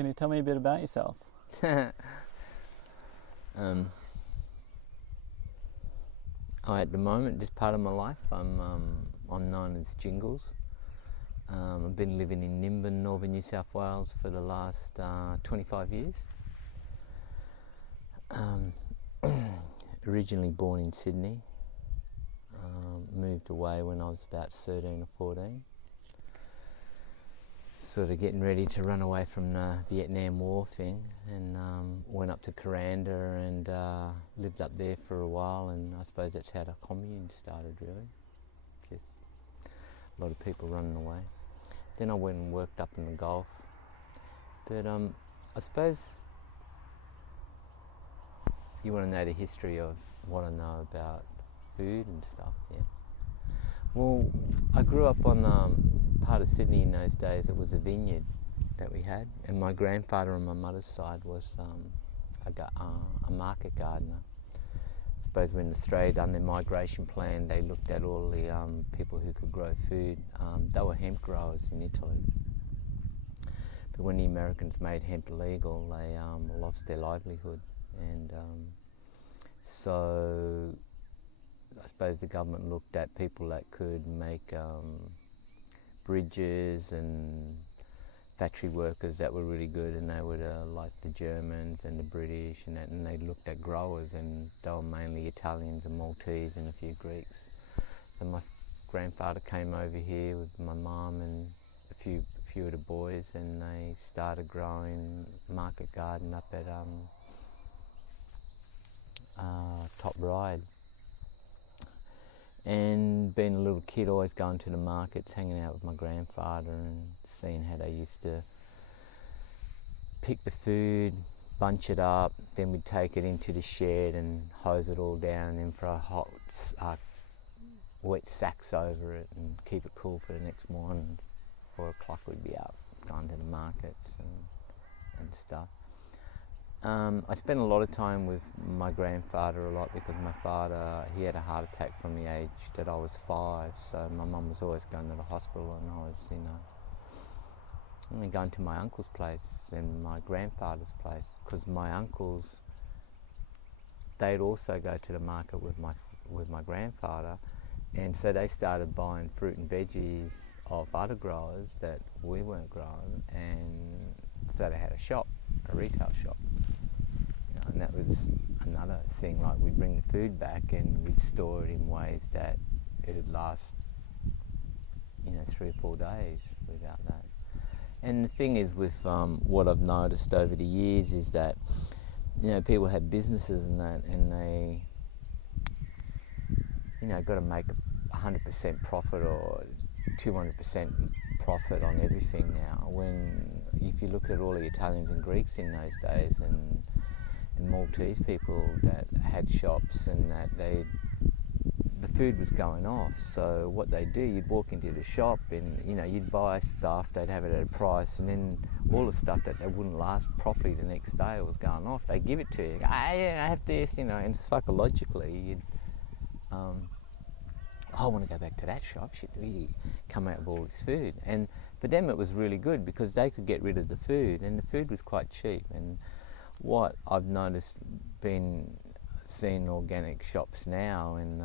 Can you tell me a bit about yourself? At the moment, this part of my life, I'm known as Jingles. I've been living in Nimbin, northern New South Wales for the last 25 years. Originally born in Sydney, moved away when I was about 13 or 14. Sort of getting ready to run away from the Vietnam War thing, and went up to Kuranda and lived up there for a while, and I suppose that's how the commune started, really. Just a lot of people running away. Then I went and worked up in the Gulf. But I suppose you want to know the history of what I know about food and stuff, yeah. Well, I grew up on part of Sydney in those days. It was a vineyard that we had, and my grandfather on my mother's side was a market gardener. I suppose when Australia done their migration plan, they looked at all the people who could grow food. They were hemp growers in Italy, but when the Americans made hemp illegal, they lost their livelihood, and so I suppose the government looked at people that could make bridges and factory workers that were really good, and they were like the Germans and the British and that, and they looked at growers, and they were mainly Italians and Maltese and a few Greeks. So my grandfather came over here with my mum and a few of the boys, and they started growing market garden up at Top Ryde. And being a little kid, always going to the markets, hanging out with my grandfather and seeing how they used to pick the food, bunch it up, then we'd take it into the shed and hose it all down, and then throw hot wet sacks over it and keep it cool for the next morning. 4 o'clock we'd be up, going to the markets and stuff. I spent a lot of time with my grandfather a lot, because my father, he had a heart attack from the age that I was 5, so my mum was always going to the hospital, and I was, only going to my uncle's place and my grandfather's place, because my uncles, they'd also go to the market with my grandfather, and so they started buying fruit and veggies of other growers that we weren't growing, and so they had a retail shop. And that was another thing, like we'd bring the food back and we'd store it in ways that it'd last 3 or 4 days without that. And the thing is with what I've noticed over the years is that people have businesses and that, and they got to make 100% profit or 200% profit on everything now, when if you look at all the Italians and Greeks in those days, and Maltese people that had shops, and that the food was going off. So what they do, you'd walk into the shop and you'd buy stuff, they'd have it at a price, and then all the stuff that they wouldn't last properly the next day was going off, they give it to you. I have this, and psychologically you'd I want to go back to that shop. Shit, we come out with all this food, and for them it was really good because they could get rid of the food, and the food was quite cheap. And what I've noticed, seeing organic shops now and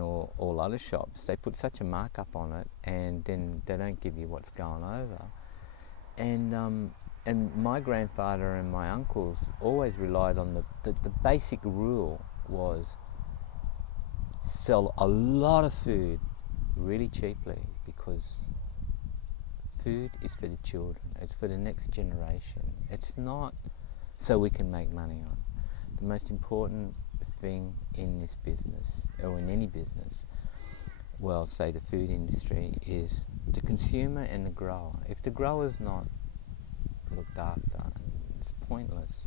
all other shops, they put such a markup on it, and then they don't give you what's going over. And my grandfather and my uncles always relied on the basic rule was sell a lot of food really cheaply, because food is for the children, it's for the next generation. It's not so we can make money on. The most important thing in this business, or in any business, well, say the food industry, is the consumer and the grower. If the grower's not looked after, it's pointless.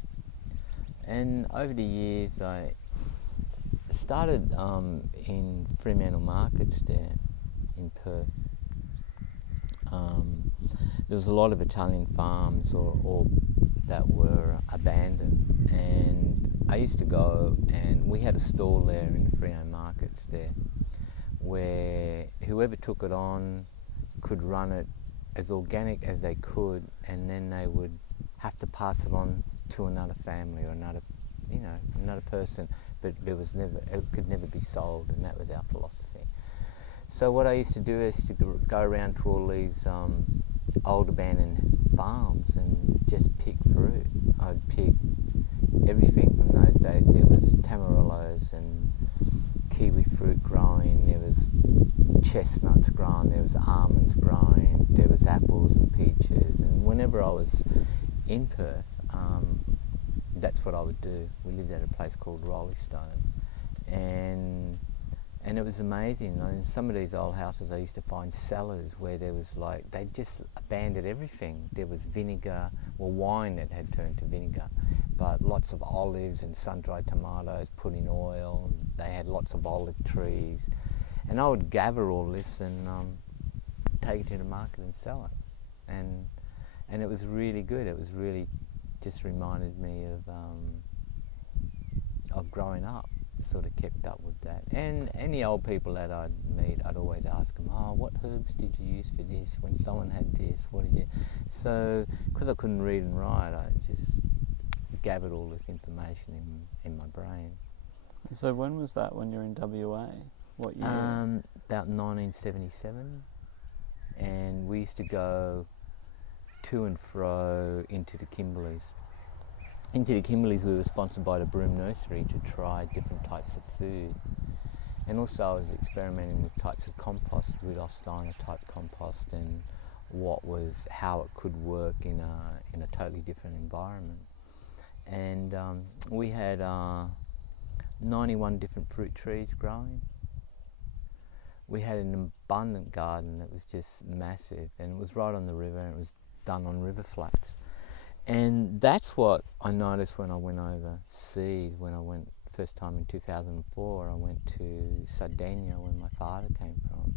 And over the years I started in Fremantle markets there in Perth. There was a lot of Italian farms or that were abandoned, and I used to go, and we had a stall there in the Freo markets there, where whoever took it on could run it as organic as they could, and then they would have to pass it on to another family or another person, but it could never be sold, and that was our philosophy. So what I used to do is to go around to all these old abandoned farms and just pick fruit. I'd pick everything from those days. There was tamarillos and kiwi fruit growing, there was chestnuts growing, there was almonds growing, there was apples and peaches, and whenever I was in Perth, that's what I would do. We lived at a place called Rollystone, and it was amazing. In some of these old houses I used to find cellars where there was they just abandoned everything. There was vinegar, wine that had turned to vinegar, but lots of olives and sun-dried tomatoes put in oil. They had lots of olive trees, and I would gather all this and take it to the market and sell it, and it was really good. It was really just reminded me of growing up. Sort of kept up with that, and any old people that I'd meet, I'd always ask them, what herbs did you use for this? When someone had this, what did you? So, because I couldn't read and write, I just gathered all this information in my brain. So when was that, when you were in WA? What year? About 1977, and we used to go to and fro into the Kimberleys. Into the Kimberleys, we were sponsored by the Broome Nursery to try different types of food. And also I was experimenting with types of compost, Rudolf Steiner type compost, and how it could work in a totally different environment. And we had 91 different fruit trees growing. We had an abundant garden that was just massive, and it was right on the river, and it was done on river flats. And that's what I noticed when I went overseas. When I went first time in 2004, I went to Sardinia, where my father came from.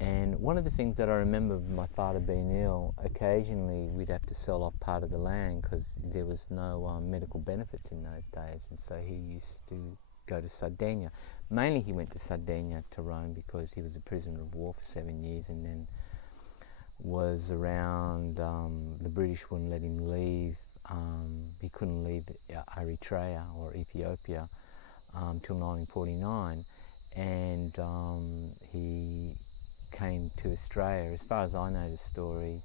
And one of the things that I remember of my father being ill, occasionally we'd have to sell off part of the land because there was no medical benefits in those days. And so he used to go to Sardinia. Mainly he went to Sardinia, to Rome, because he was a prisoner of war for 7 years, and then was around, the British wouldn't let him leave. He couldn't leave Eritrea or Ethiopia till 1949, and he came to Australia. As far as I know the story,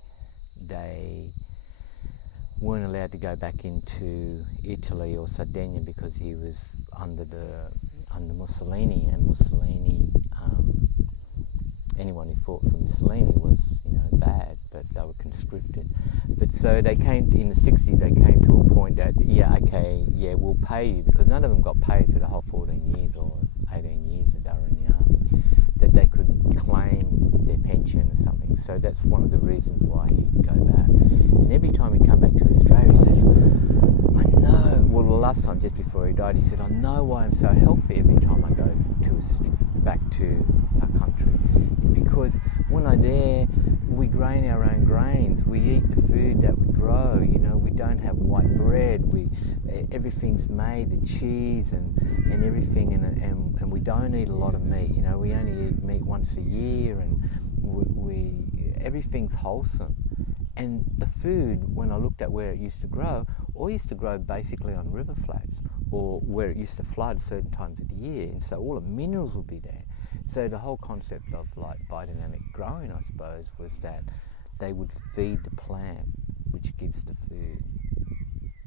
they weren't allowed to go back into Italy or Sardinia because he was under Mussolini, and Mussolini, anyone who fought for Mussolini was bad, but they were conscripted. But so they came in the 60s, they came to a point that we'll pay you, because none of them got paid for the whole 14 years or 18 years that they were in the army, that they could claim their pension or something. So that's one of the reasons why he'd go back. And every time he'd come back to Australia, he says, I know, well, the last time just before he died, he said, I know why I'm so healthy every time I go back to our country. It's because when I'm there, we grain our own grains, we eat the food that we grow, we don't have white bread, everything's made, the cheese and everything, and we don't eat a lot of meat, we only eat meat once a year, and everything's wholesome. And the food, when I looked at where it used to grow, all used to grow basically on river flats, or where it used to flood certain times of the year, and so all the minerals would be there. So the whole concept of biodynamic growing, I suppose, was that they would feed the plant, which gives the food,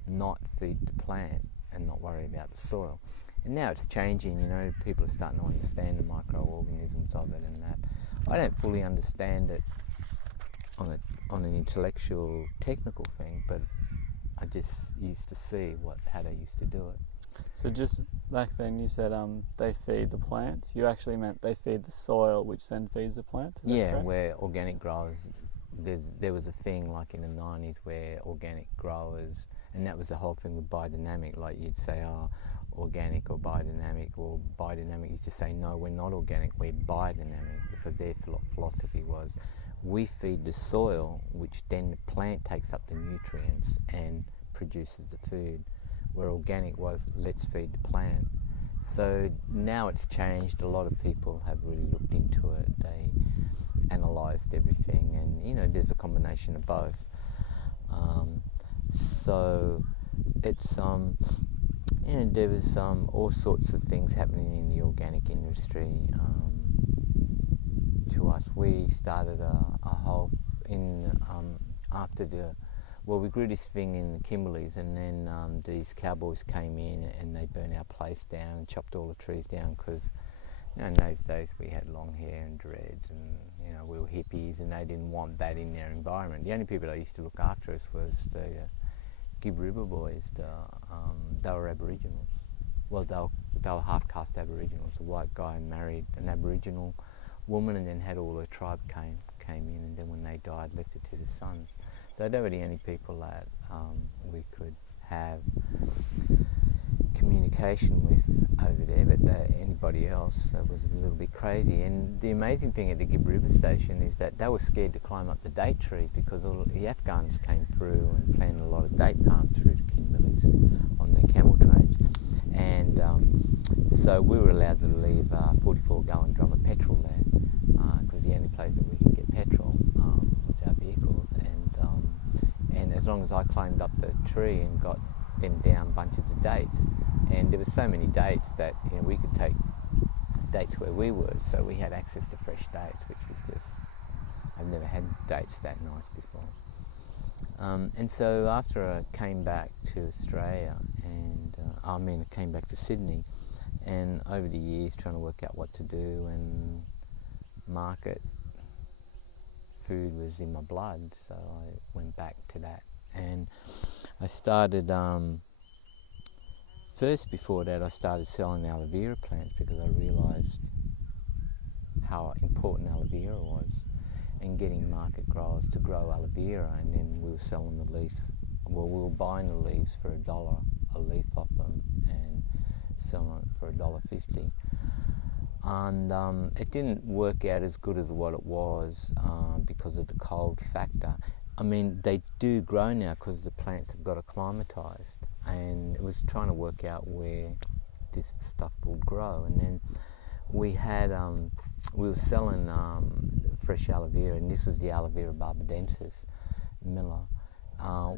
not feed the plant and not worry about the soil. And now it's changing, people are starting to understand the microorganisms of it and that. I don't fully understand it on an intellectual, technical thing, but I just used to see how they used to do it. So just back then you said they feed the plants. You actually meant they feed the soil, which then feeds the plants? Is that correct? Where organic growers, there was a thing like in the 90s where organic growers, and that was the whole thing with biodynamic, like you'd say, organic or biodynamic, or biodynamic is to say, no, we're not organic, we're biodynamic, because their philosophy was, we feed the soil, which then the plant takes up the nutrients and produces the food, where organic was, let's feed the plant. So now it's changed. A lot of people have really looked into it. analysed everything, and you know, there's a combination of both. So it's you know, there was all sorts of things happening in the organic industry. To us, we started a whole after we grew this thing in the Kimberleys, and then these cowboys came in and they burned our place down and chopped all the trees down, because you know, in those days we had long hair and dreads, and you know, we were hippies, and they didn't want that in their environment. The only people that used to look after us was the Gib River boys. They were Aboriginals. Well, they were half-caste Aboriginals. A white guy married an Aboriginal woman, and then had all her tribe came in, and then when they died, left it to the sons. So they were the only people that we could have communication with over there, but anybody else was a little bit crazy. And the amazing thing at the Gib River station is that they were scared to climb up the date tree, because all the Afghans came through and planted a lot of date palm through the Kimberleys on their camel trains. And so we were allowed to leave a 44-gallon drum of petrol there, because the only place that we can get petrol with our vehicles. And as long as I climbed up the tree and got them down bunches of dates, and there were so many dates that, you know, we could take dates where we were, so we had access to fresh dates, which was just, I've never had dates that nice before. And so after I came back to Australia, and I came back to Sydney, and over the years trying to work out what to do, and market food was in my blood, so I went back to that. And I started, first before that I started selling aloe vera plants, because I realised how important aloe vera was, and getting market growers to grow aloe vera, and then we were selling the leaves. Well, we were buying the leaves for $1 a leaf off them and selling it for $1.50. And it didn't work out as good as what it was because of the cold factor. I mean, they do grow now because the plants have got acclimatised, and it was trying to work out where this stuff will grow. And then we had, we were selling fresh aloe vera, and this was the aloe vera Bubberdencus Miller,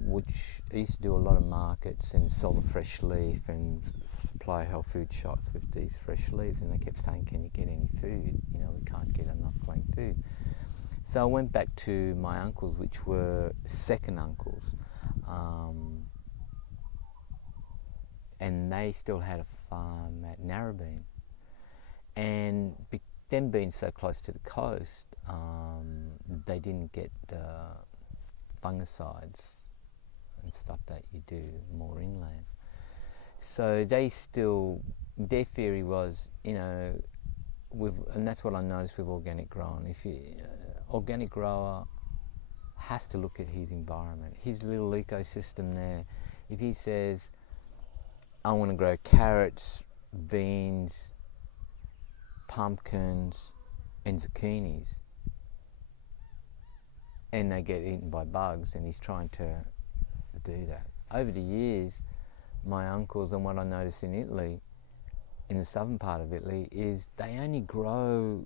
which I used to do a lot of markets and sell the fresh leaf and supply health food shops with these fresh leaves, and they kept saying, can you get any food? You know, we can't get enough clean food. So I went back to my uncles, which were second uncles, and they still had a farm at Narrabeen. And them being so close to the coast, they didn't get fungicides and stuff that you do more inland. So they still, their theory was, you know, and that's what I noticed with organic growing. If you organic grower has to look at his environment, his little ecosystem there. If he says, I want to grow carrots, beans, pumpkins and zucchinis, and they get eaten by bugs, and he's trying to do that. Over the years, my uncles, and what I noticed in Italy, in the southern part of Italy, is they only grow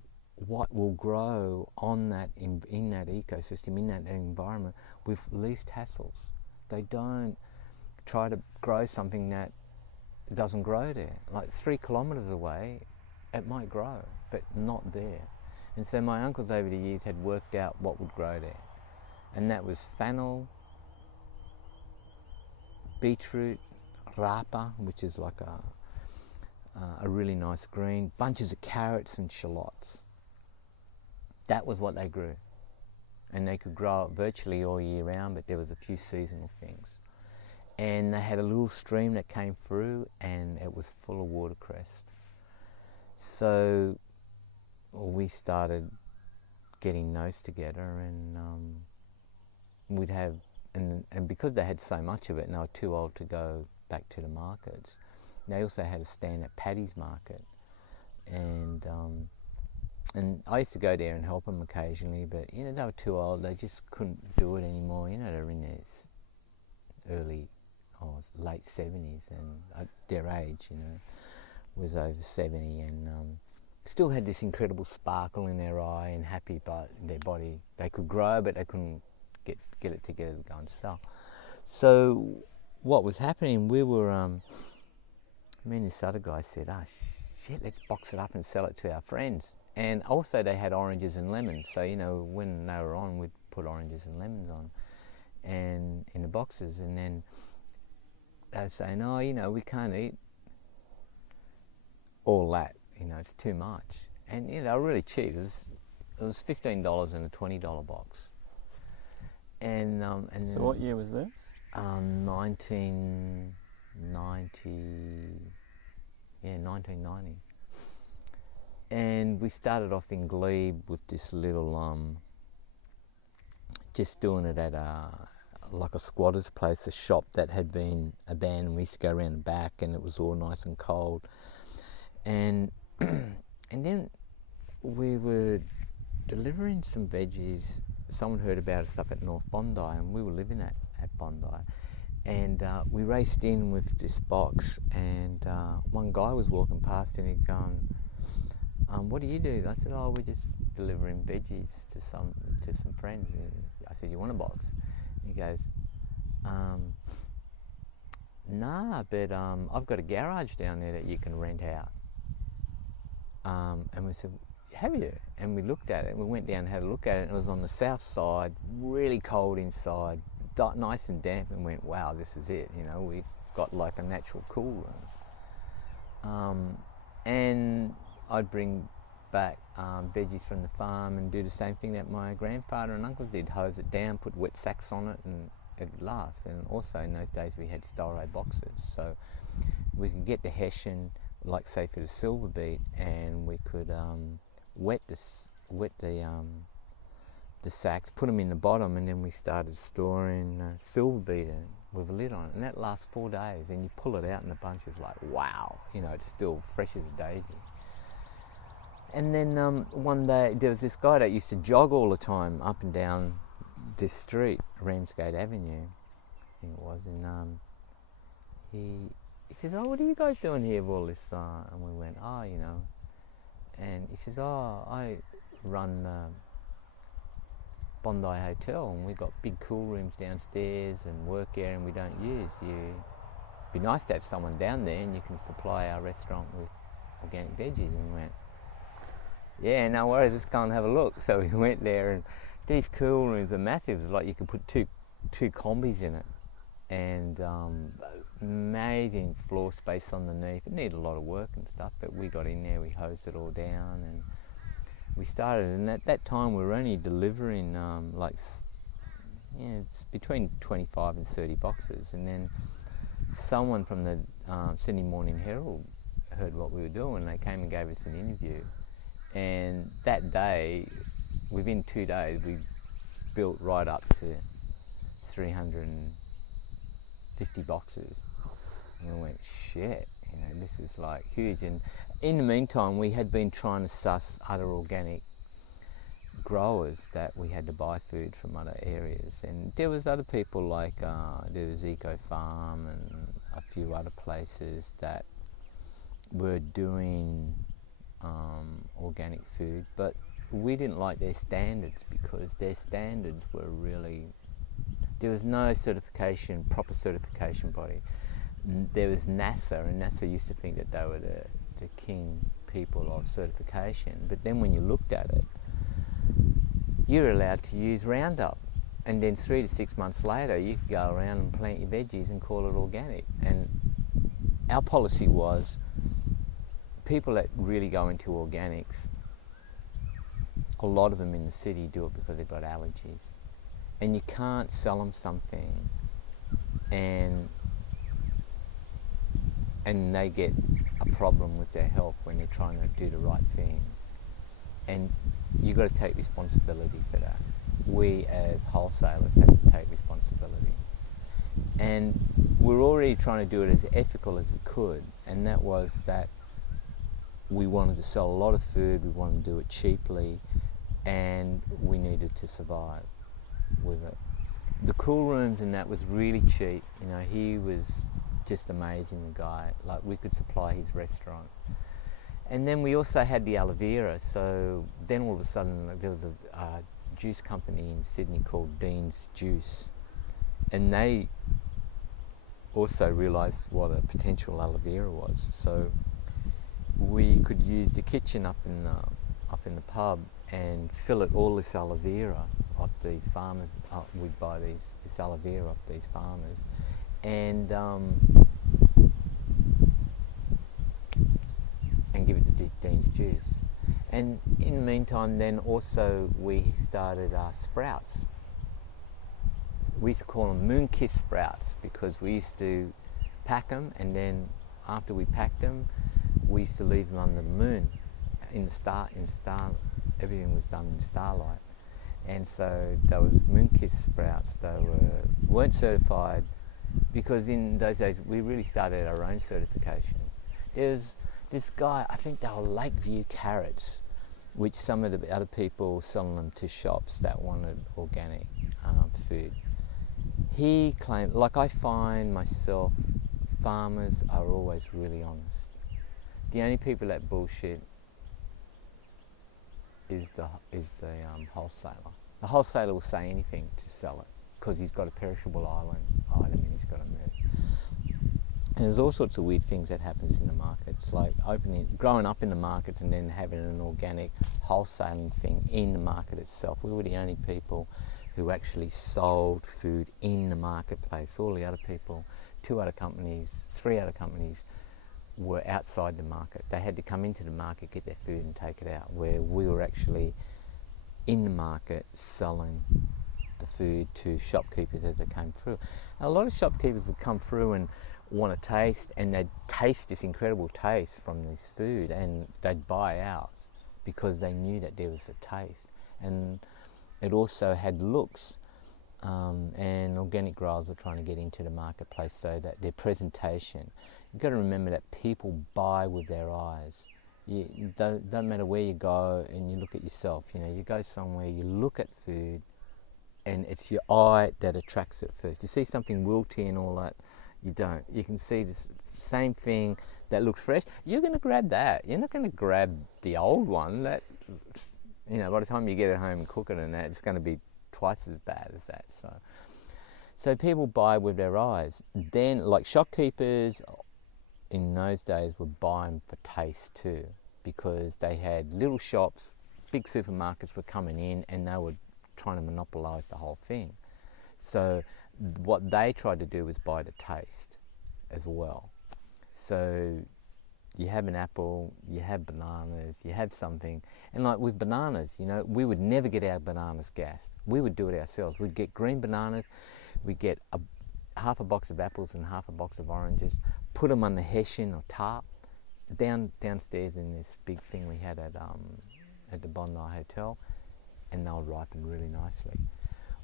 what will grow on that in that ecosystem, in that environment, with least hassles. They don't try to grow something that doesn't grow there. Like 3 kilometres away, it might grow, but not there. And so my uncles over the years had worked out what would grow there, and that was fennel, beetroot, rapa, which is like a really nice green, bunches of carrots and shallots. That was what they grew, and they could grow it virtually all year round, but there was a few seasonal things. And they had a little stream that came through, and it was full of watercress. So we started getting those together, and we'd have, and because they had so much of it and they were too old to go back to the markets, they also had a stand at Paddy's Market, and I used to go there and help them occasionally, but you know, they were too old, they just couldn't do it anymore. You know, they're in their early or late 70s, and their age, you know, was over 70, and still had this incredible sparkle in their eye and happy, but their body, they could grow, but they couldn't get it together to go and sell. So what was happening, we were, me and this other guy said, shit, let's box it up and sell it to our friends. And also they had oranges and lemons. So, you know, when they were on, we'd put oranges and lemons on and in the boxes. And then they were saying, oh, you know, we can't eat all that. You know, it's too much. And, you know, they were really cheap. It was $15 in a $20 box. And so what year was this? 1990. Yeah, 1990. And we started off in Glebe with this little, just doing it at like a squatter's place, a shop that had been abandoned. We used to go around the back, and it was all nice and cold. And and then we were delivering some veggies. Someone heard about us up at North Bondi, and we were living at Bondi. And we raced in with this box, and one guy was walking past, and he'd gone, what do you do? I said, oh, we're just delivering veggies to some friends. And I said, you want a box? And he goes, nah, but I've got a garage down there that you can rent out. And we said, have you? And we looked at it, and we went down and had a look at it, and it was on the south side, really cold inside, nice and damp, and went, wow, this is it. You know, we've got like a natural cool room. And I'd bring back veggies from the farm and do the same thing that my grandfather and uncles did, hose it down, put wet sacks on it, and it'd last. And also in those days we had styro boxes, so we could get the hessian, like say for the silver beet, and we could wet the sacks, put them in the bottom, and then we started storing silver beet with a lid on it, and that lasts 4 days, and you pull it out and the bunch is like, wow, you know, it's still fresh as a daisy. And then one day there was this guy that used to jog all the time up and down this street, Ramsgate Avenue, I think it was, and he says, oh, what are you guys doing here with all this? And we went, oh, you know, and he says, oh, I run Bondi Hotel, and we've got big cool rooms downstairs and work area, and we don't use. It'd be nice to have someone down there, and you can supply our restaurant with organic veggies. And we went, yeah, no worries, let's go and have a look. So we went there, and these cool rooms are massive. It's like you could put two combis in it, and amazing floor space underneath. It needed a lot of work and stuff, but we got in there, we hosed it all down, and we started. And at that time we were only delivering between 25 and 30 boxes. And then someone from the Sydney Morning Herald heard what we were doing. They came and gave us an interview, and that day, within 2 days, we built right up to 350 boxes. And we went, shit, you know, this is like huge. And in the meantime, we had been trying to suss other organic growers that we had to buy food from other areas. And there was other people like, there was Eco Farm and a few other places that were doing organic food, but we didn't like their standards, because their standards were really, there was no proper certification body. There was NASA, and NASA used to think that they were the king people of certification, but then when you looked at it, you're allowed to use Roundup, and then 3 to 6 months later you could go around and plant your veggies and call it organic. And our policy was, people that really go into organics, a lot of them in the city do it because they've got allergies, and you can't sell them something and they get a problem with their health when they're trying to do the right thing. And you've got to take responsibility for that. We as wholesalers have to take responsibility. And we're already trying to do it as ethical as we could, and that was that we wanted to sell a lot of food, we wanted to do it cheaply, and we needed to survive with it. The cool rooms and that was really cheap. You know, he was just amazing, the guy. Like, we could supply his restaurant. And then we also had the aloe vera. So then all of a sudden there was a juice company in Sydney called Dean's Juice, and they also realised what a potential aloe vera was. So we could use the kitchen up in the pub and fill it all this aloe vera off these farmers. We'd buy this aloe vera off these farmers, and give it to Dean's Juice. And in the meantime, then also we started sprouts. We used to call them moon-kissed sprouts because we used to pack them, and then after we packed them, we used to leave them under the moon, in star. Everything was done in starlight, and so those moon-kissed sprouts, they weren't certified, because in those days we really started our own certification. There's this guy, I think they were Lakeview carrots, which some of the other people selling them to shops that wanted organic food. He claimed, like I find myself, farmers are always really honest. The only people that bullshit is the wholesaler. The wholesaler will say anything to sell it because he's got a perishable item and he's got to move. And there's all sorts of weird things that happens in the markets, like growing up in the markets and then having an organic wholesaling thing in the market itself. We were the only people who actually sold food in the marketplace. All the other people, 3 other companies were outside the market. They had to come into the market, get their food and take it out, where we were actually in the market selling the food to shopkeepers as they came through. And a lot of shopkeepers would come through and want to taste, and they'd taste this incredible taste from this food, and they'd buy ours because they knew that there was a taste, and it also had looks. And organic growers were trying to get into the marketplace so that their presentation, you've got to remember that people buy with their eyes. You don't matter where you go and you look at yourself, you go somewhere, you look at food, and it's your eye that attracts it first. You see something wilty and all that, you don't. You can see this same thing that looks fresh, you're going to grab that. You're not going to grab the old one that, by the time you get it home and cook it and that, it's going to be twice as bad as that. So people buy with their eyes. Then, like shopkeepers in those days were buying for taste too, because they had little shops, big supermarkets were coming in and they were trying to monopolise the whole thing. So what they tried to do was buy the taste as well. So you have an apple, you have bananas, you have something, and like with bananas, we would never get our bananas gassed. We would do it ourselves. We'd get green bananas, we'd get half a box of apples and half a box of oranges, put them on the hessian or tarp, downstairs in this big thing we had at the Bondi Hotel, and they'll ripen really nicely.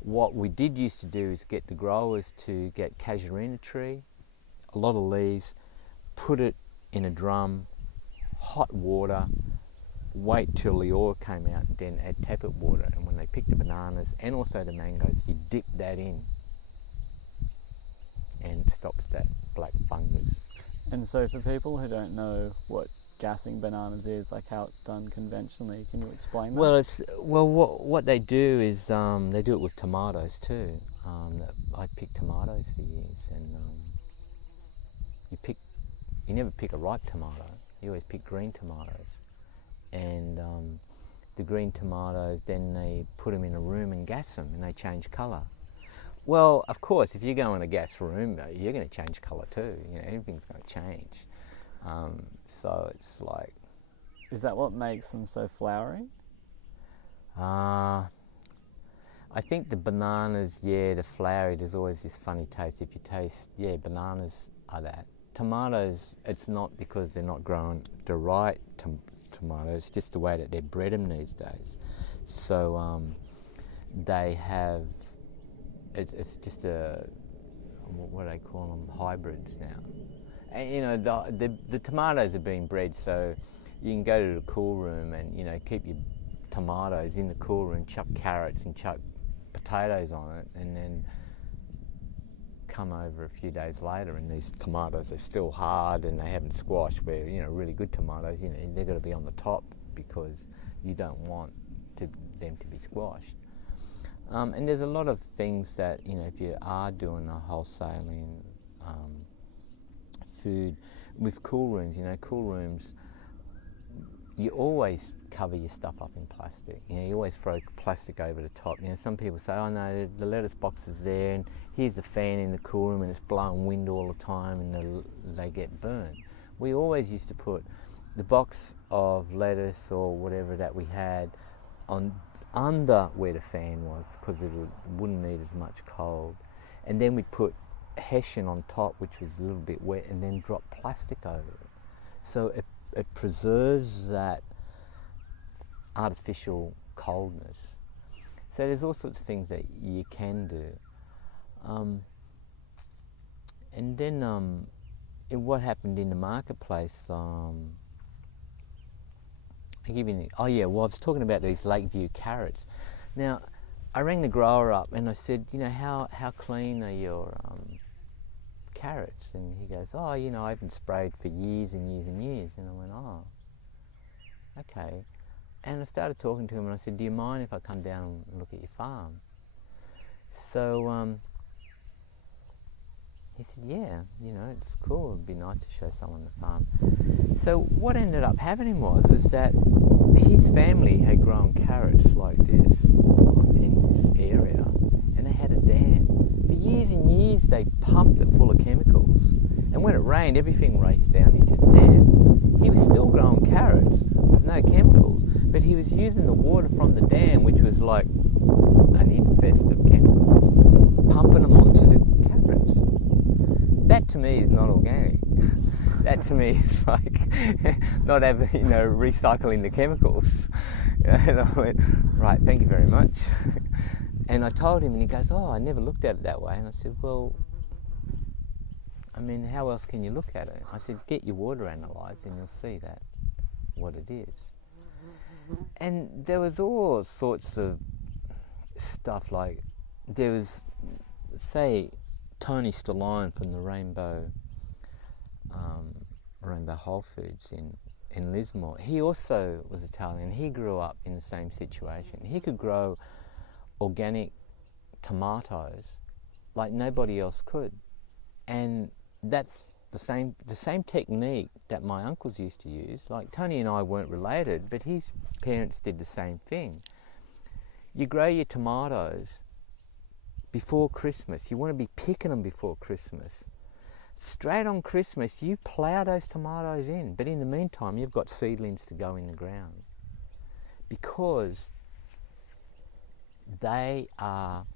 What we did used to do is get the growers to get casuarina tree, a lot of leaves, put it in a drum, hot water, wait till the oil came out, then add tepid water, and when they pick the bananas and also the mangoes, you dip that in and it stops that black fungus. And so for people who don't know what gassing bananas is, like how it's done conventionally, can you explain that? What they do is they do it with tomatoes too. I picked tomatoes for years, and you never pick a ripe tomato. You always pick green tomatoes, and the green tomatoes, then they put them in a room and gas them, and they change colour. Well, of course, if you go in a gas room, you're going to change colour too. Everything's going to change. So it's like... Is that what makes them so flowery? I think the bananas, the flowery, there's always this funny taste. If you taste, bananas are that. Tomatoes, it's not because they're not growing the right tomatoes, it's just the way that they bred them these days. So they have... It's just what do they call them, hybrids now. And the tomatoes are being bred, so you can go to the cool room and keep your tomatoes in the cool room, chuck carrots and chuck potatoes on it, and then come over a few days later and these tomatoes are still hard and they haven't squashed, where, you know, really good tomatoes, you know, they've got to be on the top because you don't want them to be squashed. And there's a lot of things that, you know, if you are doing a wholesaling food with cool rooms, you know, cool rooms, you always cover your stuff up in plastic. You know, you always throw plastic over the top. You know, some people say, oh no, the lettuce box is there and here's the fan in the cool room and it's blowing wind all the time and they get burned. We always used to put the box of lettuce or whatever that we had on under where the fan was, because it wouldn't need as much cold. And then we'd put hessian on top, which was a little bit wet, and then drop plastic over it. So it preserves that artificial coldness. So there's all sorts of things that you can do. And then what happened in the marketplace, I was talking about these Lakeview carrots. Now, I rang the grower up and I said, you know, how clean are your carrots? And he goes, oh, you know, I haven't sprayed for years and years and years. And I went, oh, okay. And I started talking to him and I said, do you mind if I come down and look at your farm? So he said, yeah, you know, it's cool, it'd be nice to show someone the farm. So what ended up happening was that his family had grown carrots like this in this area, and they had a dam. For years and years they pumped it full of chemicals, and when it rained everything raced down into the dam. He was still growing carrots with no chemicals, but he was using the water from the dam, which was like an infest of chemicals, pumping them onto the carrots. That to me is not organic. That to me is like not having, you know, recycling the chemicals. And I went, right, thank you very much. And I told him and he goes, oh, I never looked at it that way. And I said, well, I mean, how else can you look at it? I said, get your water analysed and you'll see that, what it is. And there was all sorts of stuff, like there was, say, Tony Stallone from the Rainbow Whole Foods in Lismore. He also was Italian. He grew up in the same situation. He could grow organic tomatoes like nobody else could, and that's the same technique that my uncles used to use. Like, Tony and I weren't related, but his parents did the same thing. You grow your tomatoes before Christmas. You want to be picking them before Christmas. Straight on Christmas, you plough those tomatoes in, but in the meantime, you've got seedlings to go in the ground, because they are,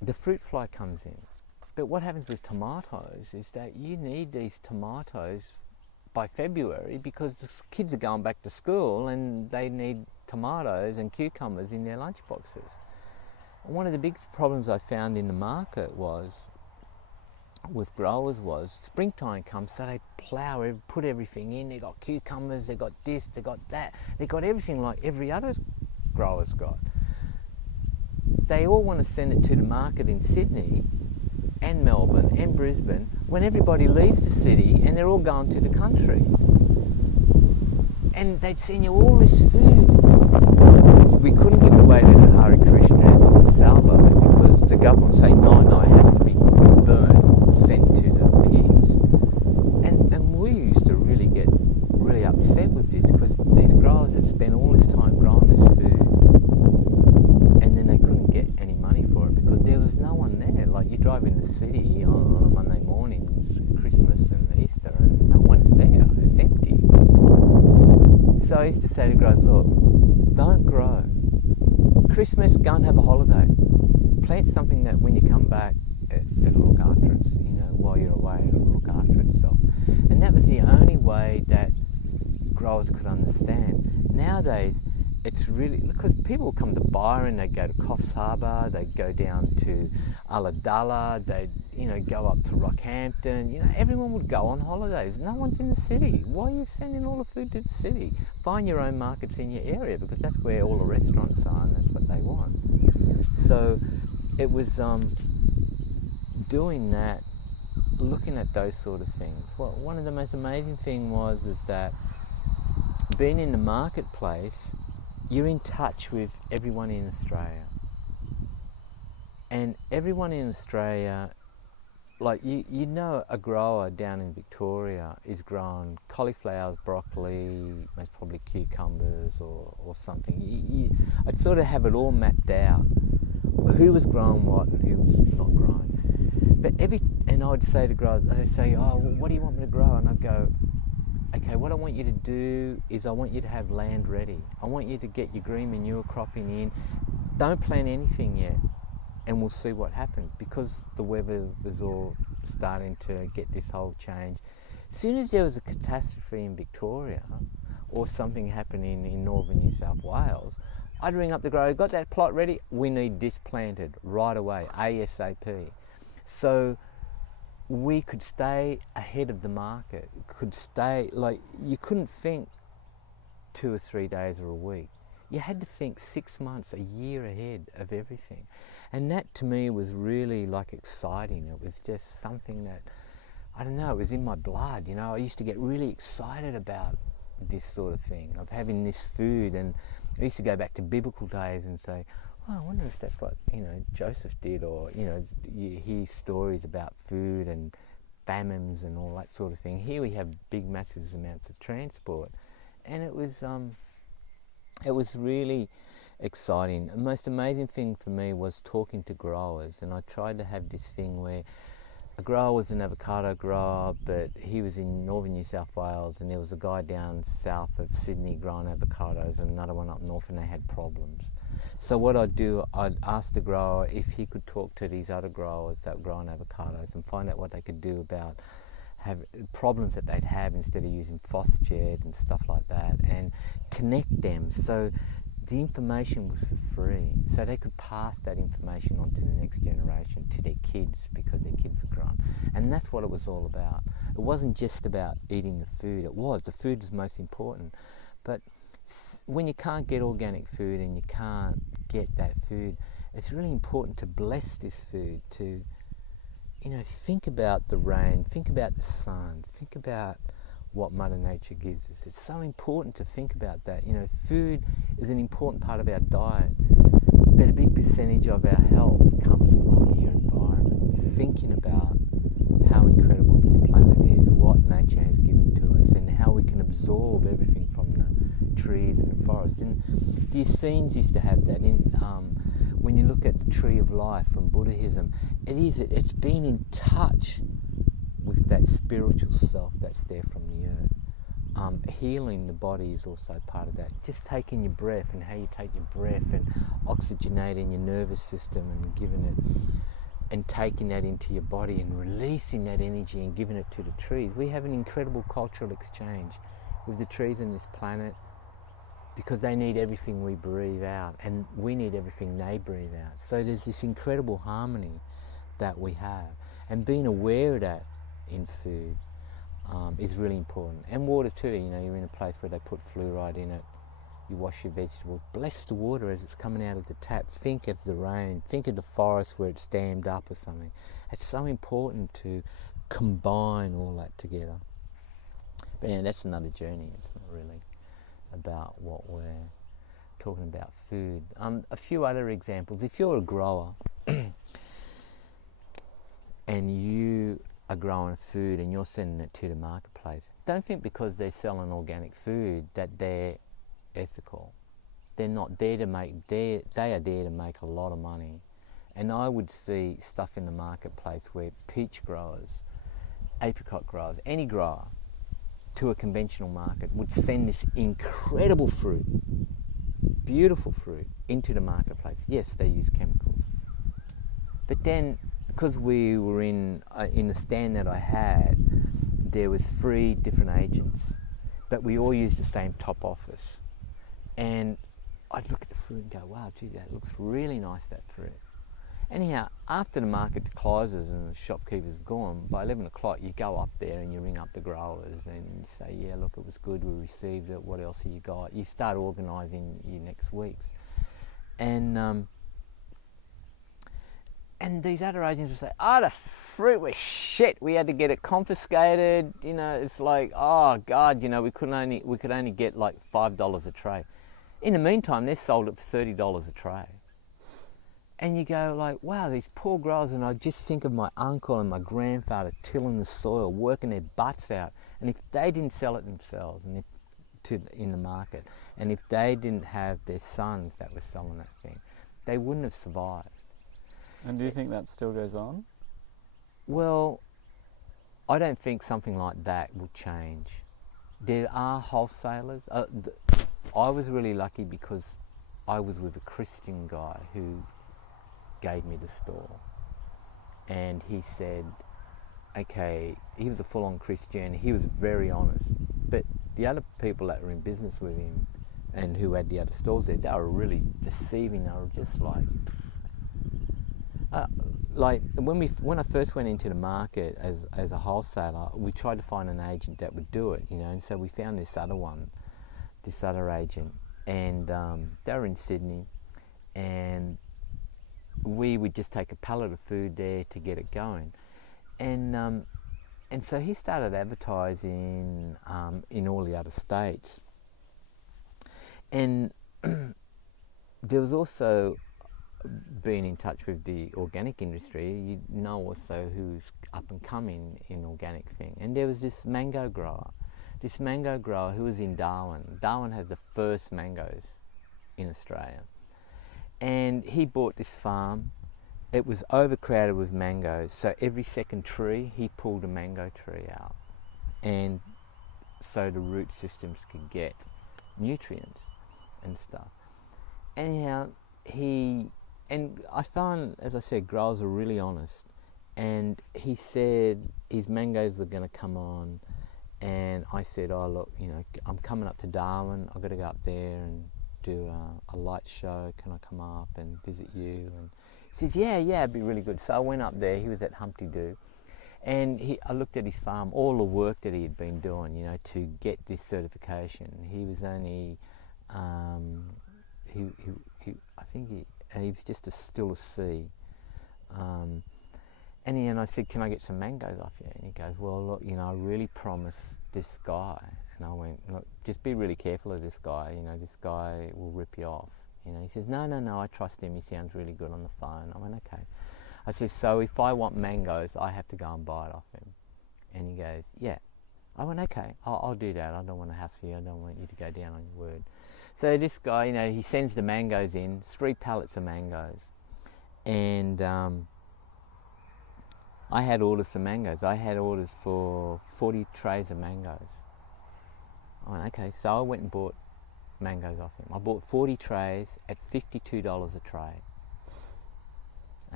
the fruit fly comes in. But what happens with tomatoes is that you need these tomatoes by February, because the kids are going back to school and they need tomatoes and cucumbers in their lunch boxes. And one of the big problems I found in the market with growers was springtime comes, so they plough, put everything in. They got cucumbers, they got this, they got that, they got everything like every other grower's got. They all want to send it to the market in Sydney and Melbourne and Brisbane when everybody leaves the city and they're all going to the country. And they'd send you all this food. We couldn't give it away to the Hare Krishnas and the salvos because the government say no, it has to be burned, sent to the pigs. And we used to really get really upset with this, because these growers had spent all this time growing this food and then they couldn't get any money for it because there was no one there. Like, you drive in the city on Monday mornings, Christmas and Easter, and no one's there, it's empty. So I used to say to growers, look, don't grow. Christmas, go and have a holiday. Plant something that when you come back, it'll look after it, you know, while you're away, it'll look after itself. And that was the only way that growers could understand. Nowadays, it's really, because people come to Byron, they go to Coffs Harbour, they go down to Ulladulla, they, you know, go up to Rockhampton. You know, everyone would go on holidays. No one's in the city. Why are you sending all the food to the city? Find your own markets in your area, because that's where all the restaurants are and that's what they want. So it was doing that, looking at those sort of things, one of the most amazing thing was that being in the marketplace, you're in touch with everyone in Australia. And everyone in Australia, like you know, a grower down in Victoria is growing cauliflowers, broccoli, most probably cucumbers or something. I'd sort of have it all mapped out, who was growing what and who was not growing. But and I'd say to growers, they'd say, oh, well, what do you want me to grow? And I'd go, okay, what I want you to do is I want you to have land ready. I want you to get your green manure cropping in. Don't plant anything yet, and we'll see what happens, because the weather was all starting to get this whole change. As soon as there was a catastrophe in Victoria or something happening in northern New South Wales, I'd ring up the grower, got that plot ready? We need this planted right away, ASAP. So we could stay ahead of the market, you couldn't think 2 or 3 days or a week. You had to think 6 months, a year ahead of everything. And that to me was really like exciting. It was just something that, I don't know, it was in my blood, you know. I used to get really excited about this sort of thing, of having this food. And I used to go back to biblical days and say, oh, I wonder if that's what, you know, Joseph did, or, you know, you hear stories about food and famines and all that sort of thing. Here we have big, massive amounts of transport. And it was really exciting. The most amazing thing for me was talking to growers, and I tried to have this thing where a grower was an avocado grower, but he was in northern New South Wales, and there was a guy down south of Sydney growing avocados, and another one up north, and they had problems. So what I'd do, I'd ask the grower if he could talk to these other growers that were growing avocados and find out what they could do about have problems that they'd have instead of using phosgene and stuff like that, and connect them. So the information was for free, so they could pass that information on to the next generation, to their kids, because their kids were grown. And that's what it was all about. It wasn't just about eating the food. The food was most important, but when you can't get organic food and you can't get that food, it's really important to bless this food, to, you know, think about the rain, think about the sun, think about what Mother Nature gives us. It's so important to think about that. You know, food is an important part of our diet, but a big percentage of our health comes from your environment. Thinking about how incredible this planet is, what nature has given to us, and how we can absorb everything from the trees and the forest. And the Essenes used to have that. When you look at the tree of life from Buddhism, it's been in touch with that spiritual self that's there from the earth. Healing the body is also part of that. Just taking your breath and how you take your breath and oxygenating your nervous system and giving it and taking that into your body and releasing that energy and giving it to the trees. We have an incredible cultural exchange with the trees on this planet, because they need everything we breathe out and we need everything they breathe out. So there's this incredible harmony that we have, and being aware of that in food is really important. And water too. You know, you're in a place where they put fluoride in it, you wash your vegetables, bless the water as it's coming out of the tap, think of the rain, think of the forest where it's dammed up or something. It's so important to combine all that together. But yeah, that's another journey. It's not really about what we're talking about, food. A few other examples. If you're a grower and you are growing food and you're sending it to the marketplace, don't think because they're selling organic food that they're ethical. They're not there to make, they are there to make a lot of money. And I would see stuff in the marketplace where peach growers, apricot growers, any grower to a conventional market would send this incredible fruit, beautiful fruit, into the marketplace. Yes, they use chemicals. But then, because we were in the stand that I had, there was 3 different agents, but we all used the same top office. And I'd look at the fruit and go, wow, gee, that looks really nice, that fruit. Anyhow, after the market closes and the shopkeeper's gone, by 11 o'clock you go up there and you ring up the growers and you say, yeah, look, it was good, we received it, what else have you got? You start organising your next weeks. And And these other agents would say, "Oh, the fruit was shit. We had to get it confiscated. You know, it's like, oh God, you know, we could only get like $5 a tray." In the meantime, they sold it for $30 a tray. And you go like, wow, these poor growers. And I just think of my uncle and my grandfather tilling the soil, working their butts out. And if they didn't sell it themselves, and in the market, and if they didn't have their sons that were selling that thing, they wouldn't have survived. And do you think that still goes on? Well, I don't think something like that will change. There are wholesalers. I was really lucky because I was with a Christian guy who gave me the store. And he said, okay, he was a full-on Christian. He was very honest. But the other people that were in business with him and who had the other stores there, they were really deceiving. They were just like when I first went into the market as a wholesaler, we tried to find an agent that would do it, you know, and so we found this other agent, and they were in Sydney, and we would just take a pallet of food there to get it going, and so he started advertising in all the other states, and there was also being in touch with the organic industry. You know also who's up and coming in organic thing, and there was this mango grower who was in Darwin. Darwin has the first mangoes in Australia, and he bought this farm. It was overcrowded with mangoes, so every second tree he pulled a mango tree out, and so the root systems could get nutrients and stuff. Anyhow, and I found, as I said, growers are really honest, and he said his mangoes were going to come on, and I said, oh look, you know, I'm coming up to Darwin, I've got to go up there and do a light show, can I come up and visit you? And he says, yeah, it'd be really good. So I went up there, he was at Humpty Doo, and I looked at his farm, all the work that he had been doing, you know, to get this certification. He was only, he was just still a C. And I said, can I get some mangoes off you? And he goes, well, look, you know, I really promised this guy. And I went, look, just be really careful of this guy. You know, this guy will rip you off. You know, he says, no, I trust him. He sounds really good on the phone. I went, okay. I said, so if I want mangoes, I have to go and buy it off him. And he goes, yeah. I went, okay, I'll do that. I don't want to hassle you. I don't want you to go down on your word. So this guy, you know, he sends the mangoes in, 3 pallets of mangoes. And I had orders for mangoes. I had orders for 40 trays of mangoes. I went, okay, so I went and bought mangoes off him. I bought 40 trays at $52 a tray.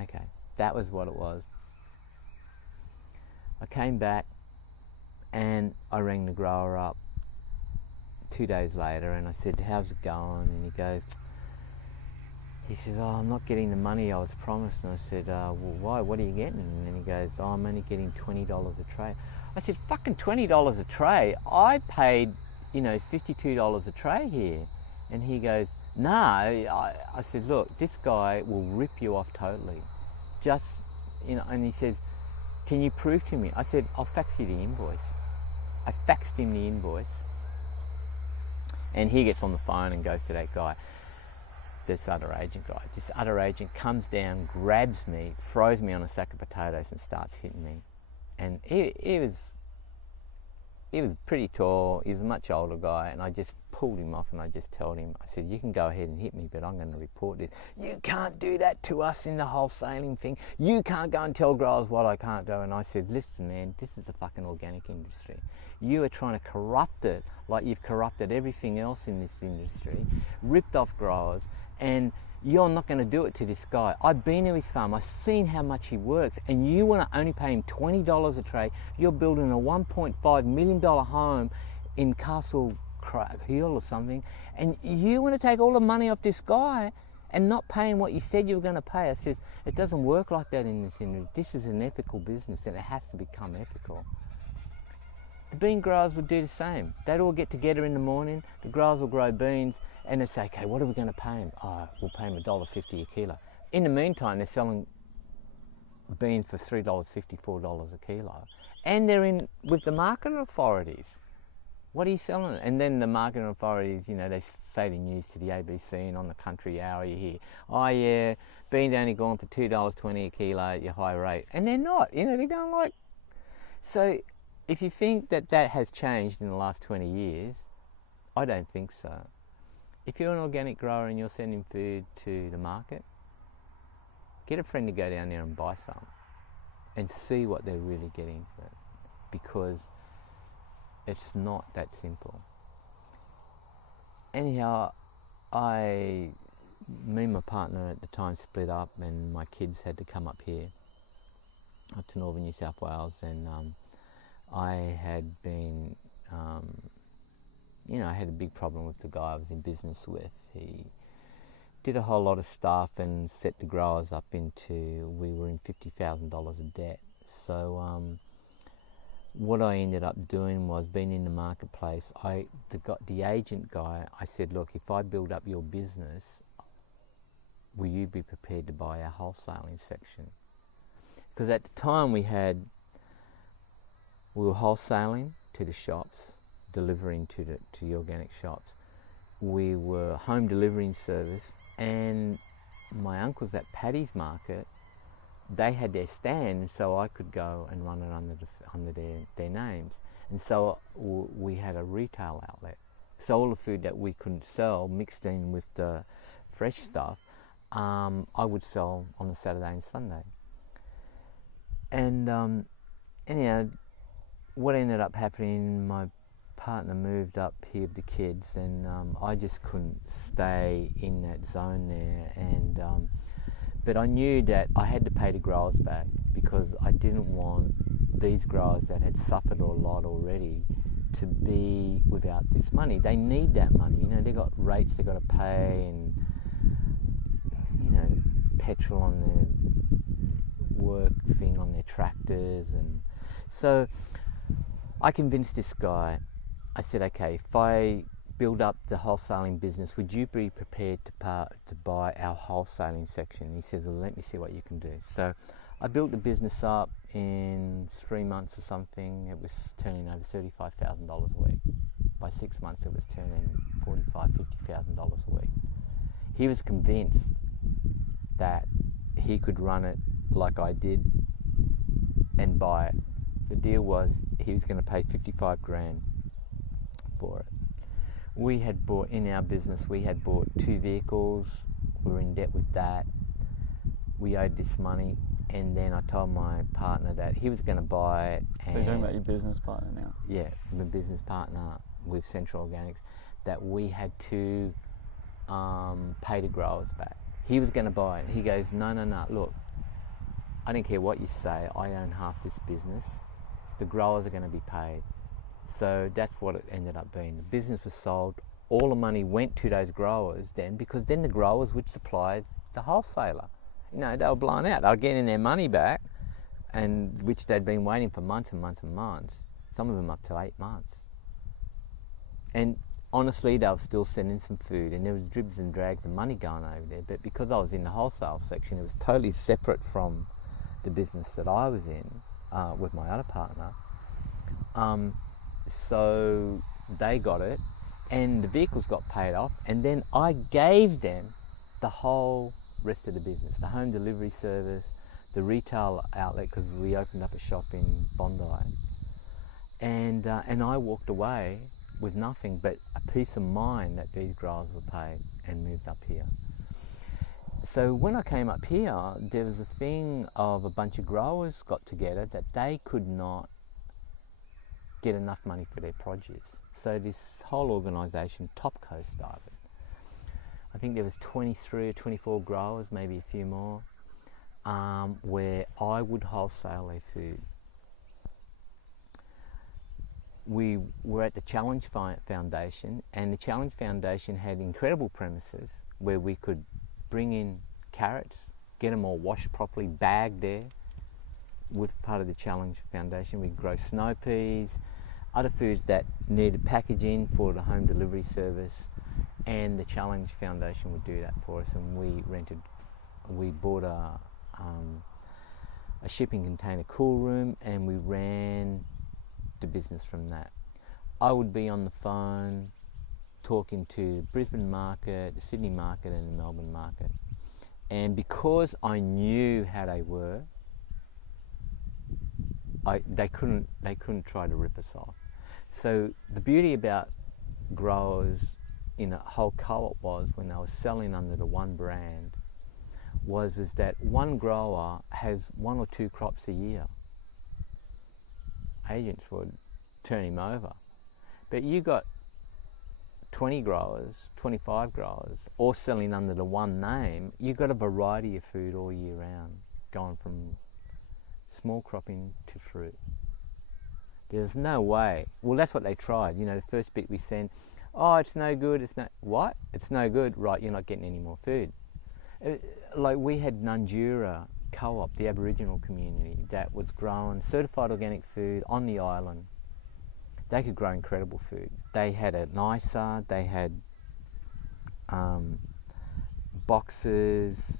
Okay, that was what it was. I came back and I rang the grower up 2 days later and I said, how's it going? And he says, oh, I'm not getting the money I was promised. And I said, well, why? What are you getting? And he goes, oh, I'm only getting $20 a tray. I said, fucking $20 a tray? I paid, you know, $52 a tray here. And he goes, no. I said, look, this guy will rip you off totally. Just, you know, and he says, can you prove to me? I said, I'll fax you the invoice. I faxed him the invoice. And he gets on the phone and goes to that guy, this other agent guy. This other agent comes down, grabs me, throws me on a sack of potatoes and starts hitting me. And he was pretty tall, he was a much older guy, and I just pulled him off and I just told him, I said, you can go ahead and hit me, but I'm going to report this. You can't do that to us in the wholesaling thing. You can't go and tell growers what I can't do. And I said, listen man, this is a fucking organic industry. You are trying to corrupt it like you've corrupted everything else in this industry, ripped off growers, and you're not going to do it to this guy. I've been to his farm, I've seen how much he works, and you want to only pay him $20 a tray. You're building a $1.5 million home in Castle Hill or something, and you want to take all the money off this guy and not pay him what you said you were going to pay. I said, it doesn't work like that in this industry. This is an ethical business and it has to become ethical. The bean growers would do the same. They'd all get together in the morning, the growers will grow beans, and they'd say, okay, what are we going to pay him? Oh, we'll pay him $1.50 a kilo. In the meantime, they're selling beans for $3.50, $4 a kilo. And they're in with the marketing authorities. What are you selling? And then the marketing authorities, you know, they say the news to the ABC and on the Country Hour, you hear, oh yeah, beans only gone for $2.20 a kilo at your high rate. And they're not, you know, they're going like... So if you think that that has changed in the last 20 years, I don't think so. If you're an organic grower and you're sending food to the market, get a friend to go down there and buy some and see what they're really getting for it, because it's not that simple. Anyhow, me and my partner at the time split up, and my kids had to come up here, up to northern New South Wales, and I had been, I had a big problem with the guy I was in business with. He did a whole lot of stuff and set the growers up into, we were in $50,000 of debt. So what I ended up doing was being in the marketplace. The agent guy, I said, look, if I build up your business, will you be prepared to buy our wholesaling section? Because at the time we were wholesaling to the shops, delivering to the organic shops. We were home delivering service, and my uncles at Paddy's Market, they had their stand, so I could go and run it under their names. And so we had a retail outlet. So all the food that we couldn't sell, mixed in with the fresh stuff, I would sell on the Saturday and Sunday. And anyhow, what ended up happening, my partner moved up here with the kids, and I just couldn't stay in that zone there. And but I knew that I had to pay the growers back, because I didn't want these growers that had suffered a lot already to be without this money. They need that money, you know, they got rates they got to pay, and you know, petrol on their work thing on their tractors. And so I convinced this guy. I said, okay, if I build up the wholesaling business, would you be prepared to buy our wholesaling section? He says, well, let me see what you can do. So I built the business up in 3 months or something. It was turning over $35,000 a week. By 6 months, it was turning $45,000, $50,000 a week. He was convinced that he could run it like I did and buy it. The deal was he was going to pay $55,000 for it. We had bought, in our business, we had bought 2 vehicles. We were in debt with that. We owed this money, and then I told my partner that he was going to buy it. So you're talking about your business partner now? Yeah, my business partner with Central Organics, that we had to pay the growers back. He was going to buy it. He goes, no, look, I don't care what you say, I own half this business. The growers are going to be paid. So that's what it ended up being. The business was sold, all the money went to those growers then, because then the growers would supply the wholesaler. You know, they were blown out. They were getting their money back, and which they'd been waiting for months and months and months, some of them up to 8 months. And honestly, they were still sending some food, and there was dribs and drags of money going over there. But because I was in the wholesale section, it was totally separate from the business that I was in with my other partner. So they got it, and the vehicles got paid off, and then I gave them the whole rest of the business, the home delivery service, the retail outlet, because we opened up a shop in Bondi, and I walked away with nothing but a peace of mind that these growers were paid and moved up here. So when I came up here, there was a thing of a bunch of growers got together that they could not get enough money for their produce. So this whole organisation, Topco, started. I think there was 23 or 24 growers, maybe a few more, where I would wholesale their food. We were at the Challenge Foundation, and the Challenge Foundation had incredible premises where we could bring in carrots, get them all washed properly, bagged there. With part of the Challenge Foundation, we'd grow snow peas, other foods that needed packaging for the home delivery service, and the Challenge Foundation would do that for us. And we bought a shipping container cool room, and we ran the business from that. I would be on the phone talking to the Brisbane market, the Sydney market and the Melbourne market. And because I knew how they were, they couldn't try to rip us off. So the beauty about growers in a whole co-op was, when they were selling under the one brand, was that one grower has 1 or 2 crops a year. Agents would turn him over. But you got 20 growers, 25 growers, all selling under the one name. You got a variety of food all year round, going from small cropping to fruit. There's no way. Well, that's what they tried. You know, the first bit we sent, oh, it's no good, it's no, what? It's no good, right, you're not getting any more food. Like we had Nundura Co-op, the Aboriginal community, that was growing certified organic food on the island. They could grow incredible food. They had an ISA, they had boxes.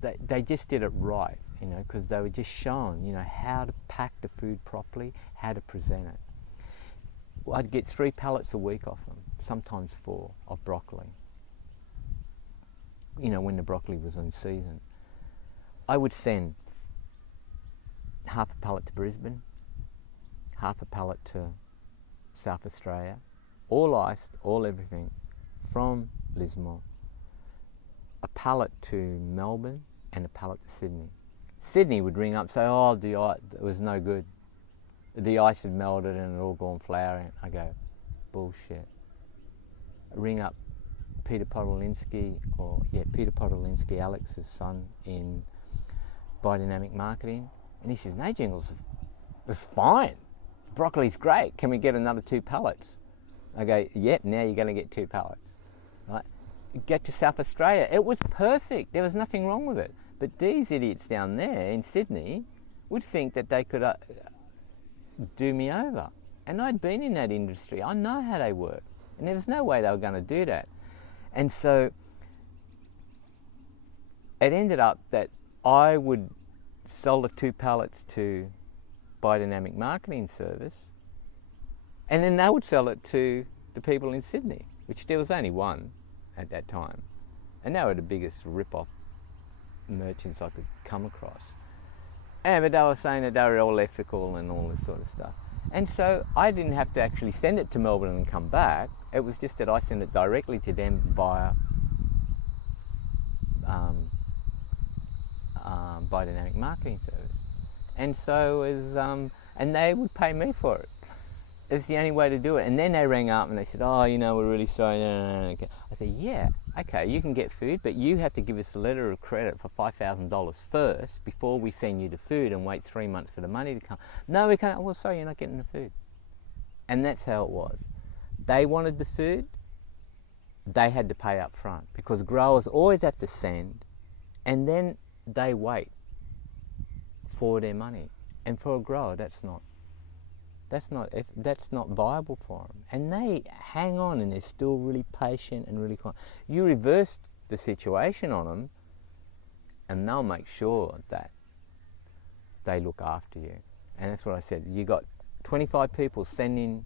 They just did it right, you know, because they were just shown, you know, how to pack the food properly, how to present it. Well, I'd get 3 pallets a week off them, sometimes 4, of broccoli. You know, when the broccoli was in season. I would send half a pallet to Brisbane, half a pallet to South Australia, all iced, all everything, from Lismore. A pallet to Melbourne and a pallet to Sydney. Sydney would ring up and say, oh, it was no good. The ice had melted and it all gone flowering. I go, bullshit. I ring up Peter Podolinsky, Alex's son in Biodynamic Marketing, and he says, no, Jingles, it's fine. Broccoli's great. Can we get another 2 pallets? I go, yep, now you're going to get 2 pallets. Right? Get to South Australia. It was perfect. There was nothing wrong with it. But these idiots down there in Sydney would think that they could do me over. And I'd been in that industry. I know how they work. And there was no way they were going to do that. And so it ended up that I would sell the 2 pallets to Biodynamic Marketing Service, and then they would sell it to the people in Sydney, which there was only one at that time. And they were the biggest rip-off merchants I could come across. But they were saying that they were all ethical and all this sort of stuff. And so I didn't have to actually send it to Melbourne and come back. It was just that I sent it directly to them via Biodynamic Marketing Service. And so it was, and they would pay me for it. It's the only way to do it. And then they rang up and they said, oh, you know, we're really sorry. No. I said, yeah, okay, you can get food, but you have to give us a letter of credit for $5,000 first before we send you the food, and wait 3 months for the money to come. No, we can't. Well, sorry, you're not getting the food. And that's how it was. They wanted the food, they had to pay up front, because growers always have to send, and then they wait for their money. And for a grower, that's not viable for them. And they hang on, and they're still really patient and really kind. You reverse the situation on them, and they'll make sure that they look after you. And that's what I said. You got 25 people sending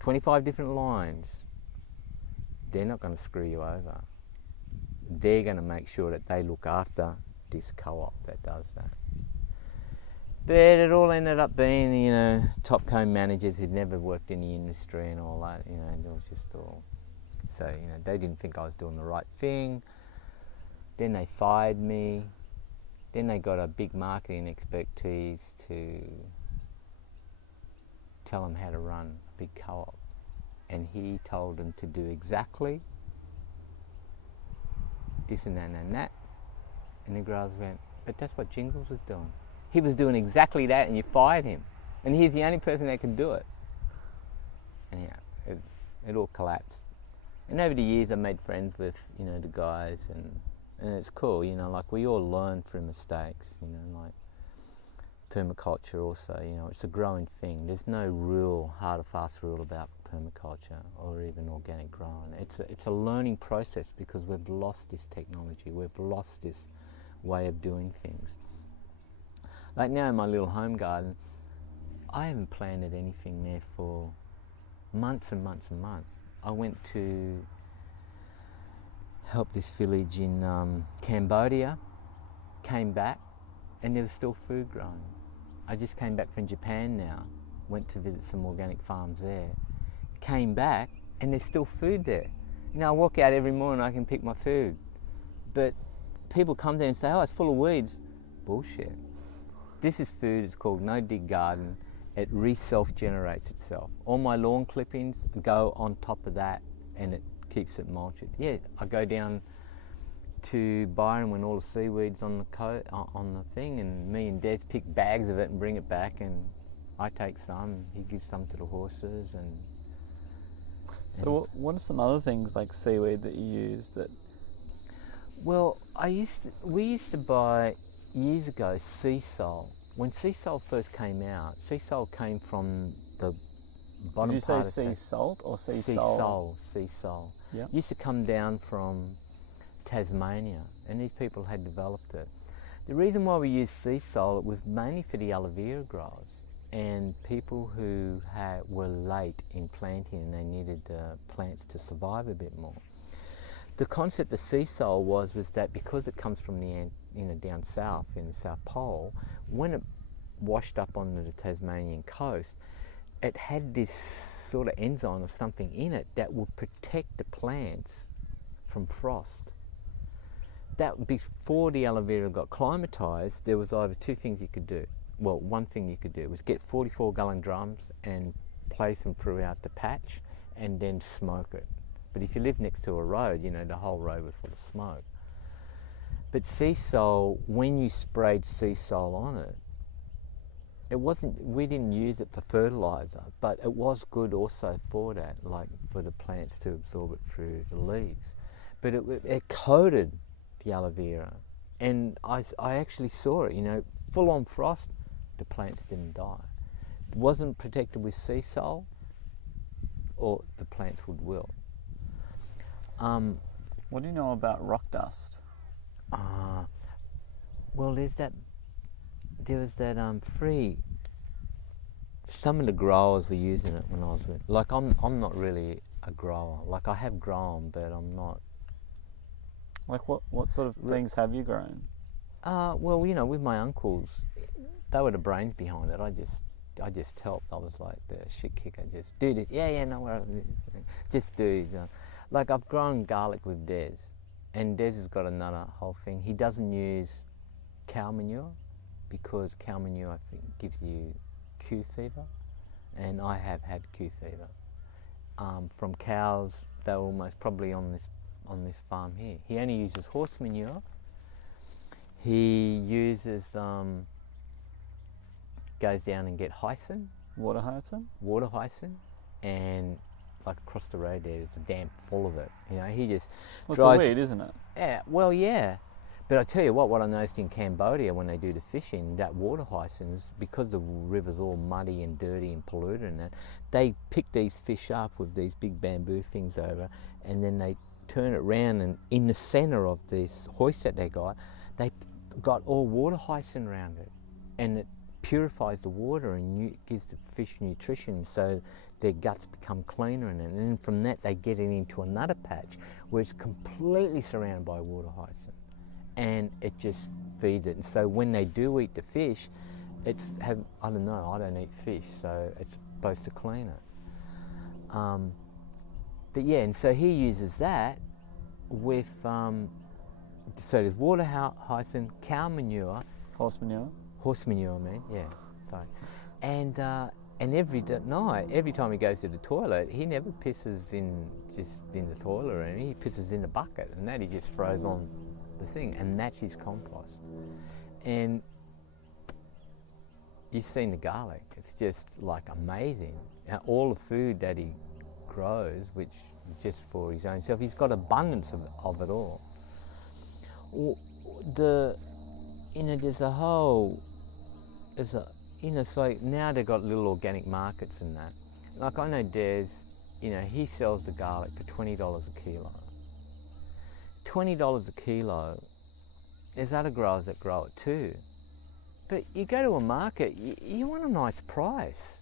25 different lines. They're not going to screw you over. They're going to make sure that they look after this co-op that does that. But it all ended up being, you know, top co-managers who'd never worked in the industry and all that, you know, it was just all. So, you know, they didn't think I was doing the right thing. Then they fired me. Then they got a big marketing expertise to tell them how to run a big co-op. And he told them to do exactly this and that and that. And the growers went, but that's what Jingles was doing. He was doing exactly that, and you fired him. And he's the only person that can do it. And yeah, it all collapsed. And over the years, I made friends with, you know, the guys, and it's cool, you know, like we all learn through mistakes, you know, like permaculture also, you know, it's a growing thing. There's no real hard or fast rule about permaculture or even organic growing. It's a learning process, because we've lost this technology, we've lost this way of doing things. Like now in my little home garden, I haven't planted anything there for months and months and months. I went to help this village in Cambodia, came back, and there was still food growing. I just came back from Japan now, went to visit some organic farms there, came back, and there's still food there. You know, I walk out every morning, I can pick my food. But people come there and say, oh, it's full of weeds. Bullshit. This is food, it's called No Dig Garden. It self-generates itself. All my lawn clippings go on top of that and it keeps it mulched. Yeah, I go down to Byron when all the seaweed's on the thing, and me and Des pick bags of it and bring it back, and I take some, he gives some to the horses. And so what are some other things like seaweed that you use that? Well, we used to buy years ago sea salt. When sea salt first came out, sea salt came from the bottom Did you part say of sea salt or sea sea salt? salt. Sea salt. Yeah. Used to come down from Tasmania, and these people had developed it. The reason why we used sea salt was mainly for the aloe vera growers and people who were late in planting and they needed plants to survive a bit more. The concept of sea salt was that because it comes from down south in the South Pole, when it washed up onto the Tasmanian coast, it had this sort of enzyme or something in it that would protect the plants from frost. That before the aloe vera got climatized, there was either two things you could do. Well, one thing you could do was get 44-gallon drums and place them throughout the patch and then smoke it. But if you live next to a road, you know, the whole road was full of smoke. But sea salt, when you sprayed sea salt on it, we didn't use it for fertilizer, but it was good also for that, like for the plants to absorb it through the leaves. But it coated the aloe vera, and I actually saw it, you know, full on frost, the plants didn't die. It wasn't protected with sea salt, or the plants would wilt. What do you know about rock dust? Well, there was that free. Some of the growers were using it when I was with. Like I'm not really a grower. Like I have grown, but I'm not. Like what sort of things have you grown? Well, you know, with my uncles, they were the brains behind it. I just helped. I was like the shit kicker. Just do this. Yeah, no, just do. Like I've grown garlic with Des, and Des has got another whole thing. He doesn't use cow manure because cow manure, I think, gives you Q fever, and I have had Q fever from cows. They were almost probably on this farm here. He only uses horse manure. He uses goes down and get hyacinth. Water hyacinth? And like across the road there's a dam full of it. You know, he just Well, drives. it's a weed, isn't it? Yeah, well, yeah. But I tell you what I noticed in Cambodia when they do the fishing, that water hyacinths, because the river's all muddy and dirty and polluted and that, they pick these fish up with these big bamboo things over, and then they turn it round, and in the centre of this hoist that they got all water hyacinth around it, and it purifies the water and gives the fish nutrition, so their guts become cleaner in it. And then from that they get it into another patch where it's completely surrounded by water hyacinth, and it just feeds it. And so when they do eat the fish, I don't know, I don't eat fish, so it's supposed to clean it. But yeah, and so he uses that with, so there's water hyacinth, cow manure. Horse manure? Horse manure, I mean, yeah, sorry. And every night, every time he goes to the toilet, he never pisses just in the toilet or anything, he pisses in the bucket, and that he just throws on the thing, and that's his compost. And you've seen the garlic, it's just like amazing. Now, all the food that he grows, which just for his own self, he's got abundance of it all. It's like now they've got little organic markets and that. Like I know Des, you know, he sells the garlic for $20 a kilo. $20 a kilo, there's other growers that grow it too. But you go to a market, you want a nice price.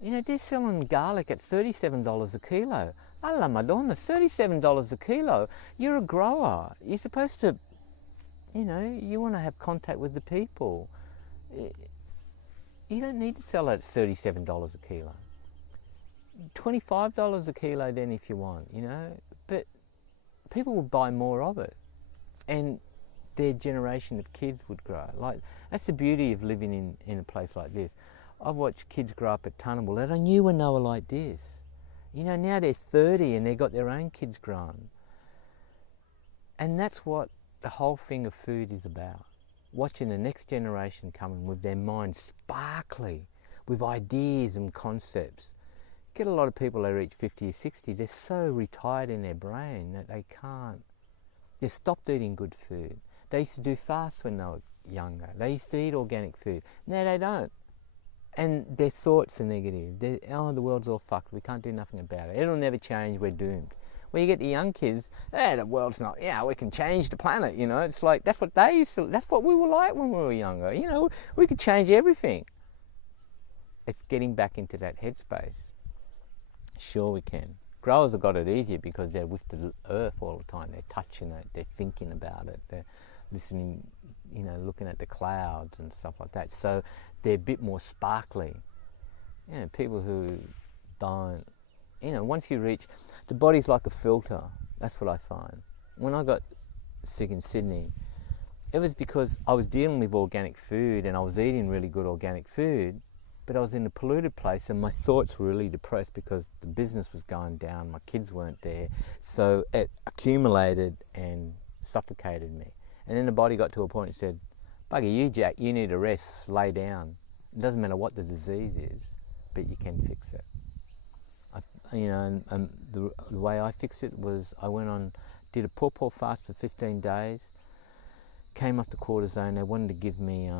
You know, they're selling garlic at $37 a kilo. A la Madonna, $37 a kilo. You're a grower. You're supposed to, you know, you want to have contact with the people. You don't need to sell it at $37 a kilo. $25 a kilo then if you want, you know. But people will buy more of it. And their generation of kids would grow. Like, that's the beauty of living in a place like this. I've watched kids grow up at Tunnable that I knew when they were like this. You know, now they're 30 and they've got their own kids grown. And that's what the whole thing of food is about. Watching the next generation coming with their minds sparkly, with ideas and concepts. Get a lot of people that reach 50 or 60, they're so retired in their brain that they can't. They stopped eating good food. They used to do fasts when they were younger. They used to eat organic food. Now they don't. And their thoughts are negative. The world's all fucked. We can't do nothing about it. It'll never change. We're doomed. When you get the young kids, the world's not, we can change the planet, you know. It's like, that's what they used to, that's what we were like when we were younger. You know, we could change everything. It's getting back into that headspace. Sure we can. Growers have got it easier because they're with the earth all the time. They're touching it. They're thinking about it. They're listening, you know, looking at the clouds and stuff like that. So they're a bit more sparkly. You know, people who don't, you know, once you reach, the body's like a filter. That's what I find. When I got sick in Sydney, it was because I was dealing with organic food and I was eating really good organic food, but I was in a polluted place and my thoughts were really depressed because the business was going down, my kids weren't there, so it accumulated and suffocated me. And then the body got to a point and said, bugger you, Jack, you need a rest, lay down. It doesn't matter what the disease is, but you can fix it. You know, and the way I fixed it was I went on, did a pawpaw fast for 15 days, came off the cortisone. They wanted to give me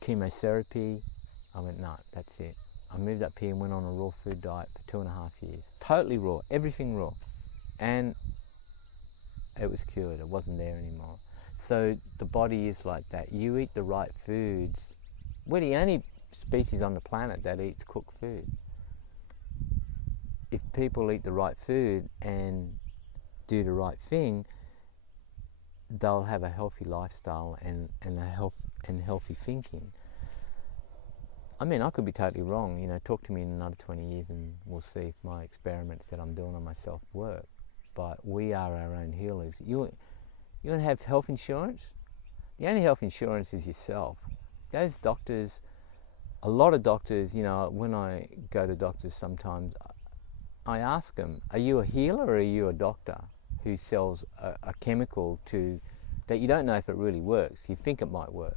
chemotherapy. I went, no, that's it. I moved up here and went on a raw food diet for 2.5 years. Totally raw, everything raw. And it was cured, it wasn't there anymore. So the body is like that. You eat the right foods. We're the only species on the planet that eats cooked food. If people eat the right food and do the right thing, they'll have a healthy lifestyle and healthy thinking. I mean, I could be totally wrong. You know, talk to me in another 20 years and we'll see if my experiments that I'm doing on myself work. But we are our own healers. You want to have health insurance? The only health insurance is yourself. Those doctors, a lot of doctors, you know, when I go to doctors sometimes, I ask them, are you a healer or are you a doctor who sells a chemical that you don't know if it really works? You think it might work.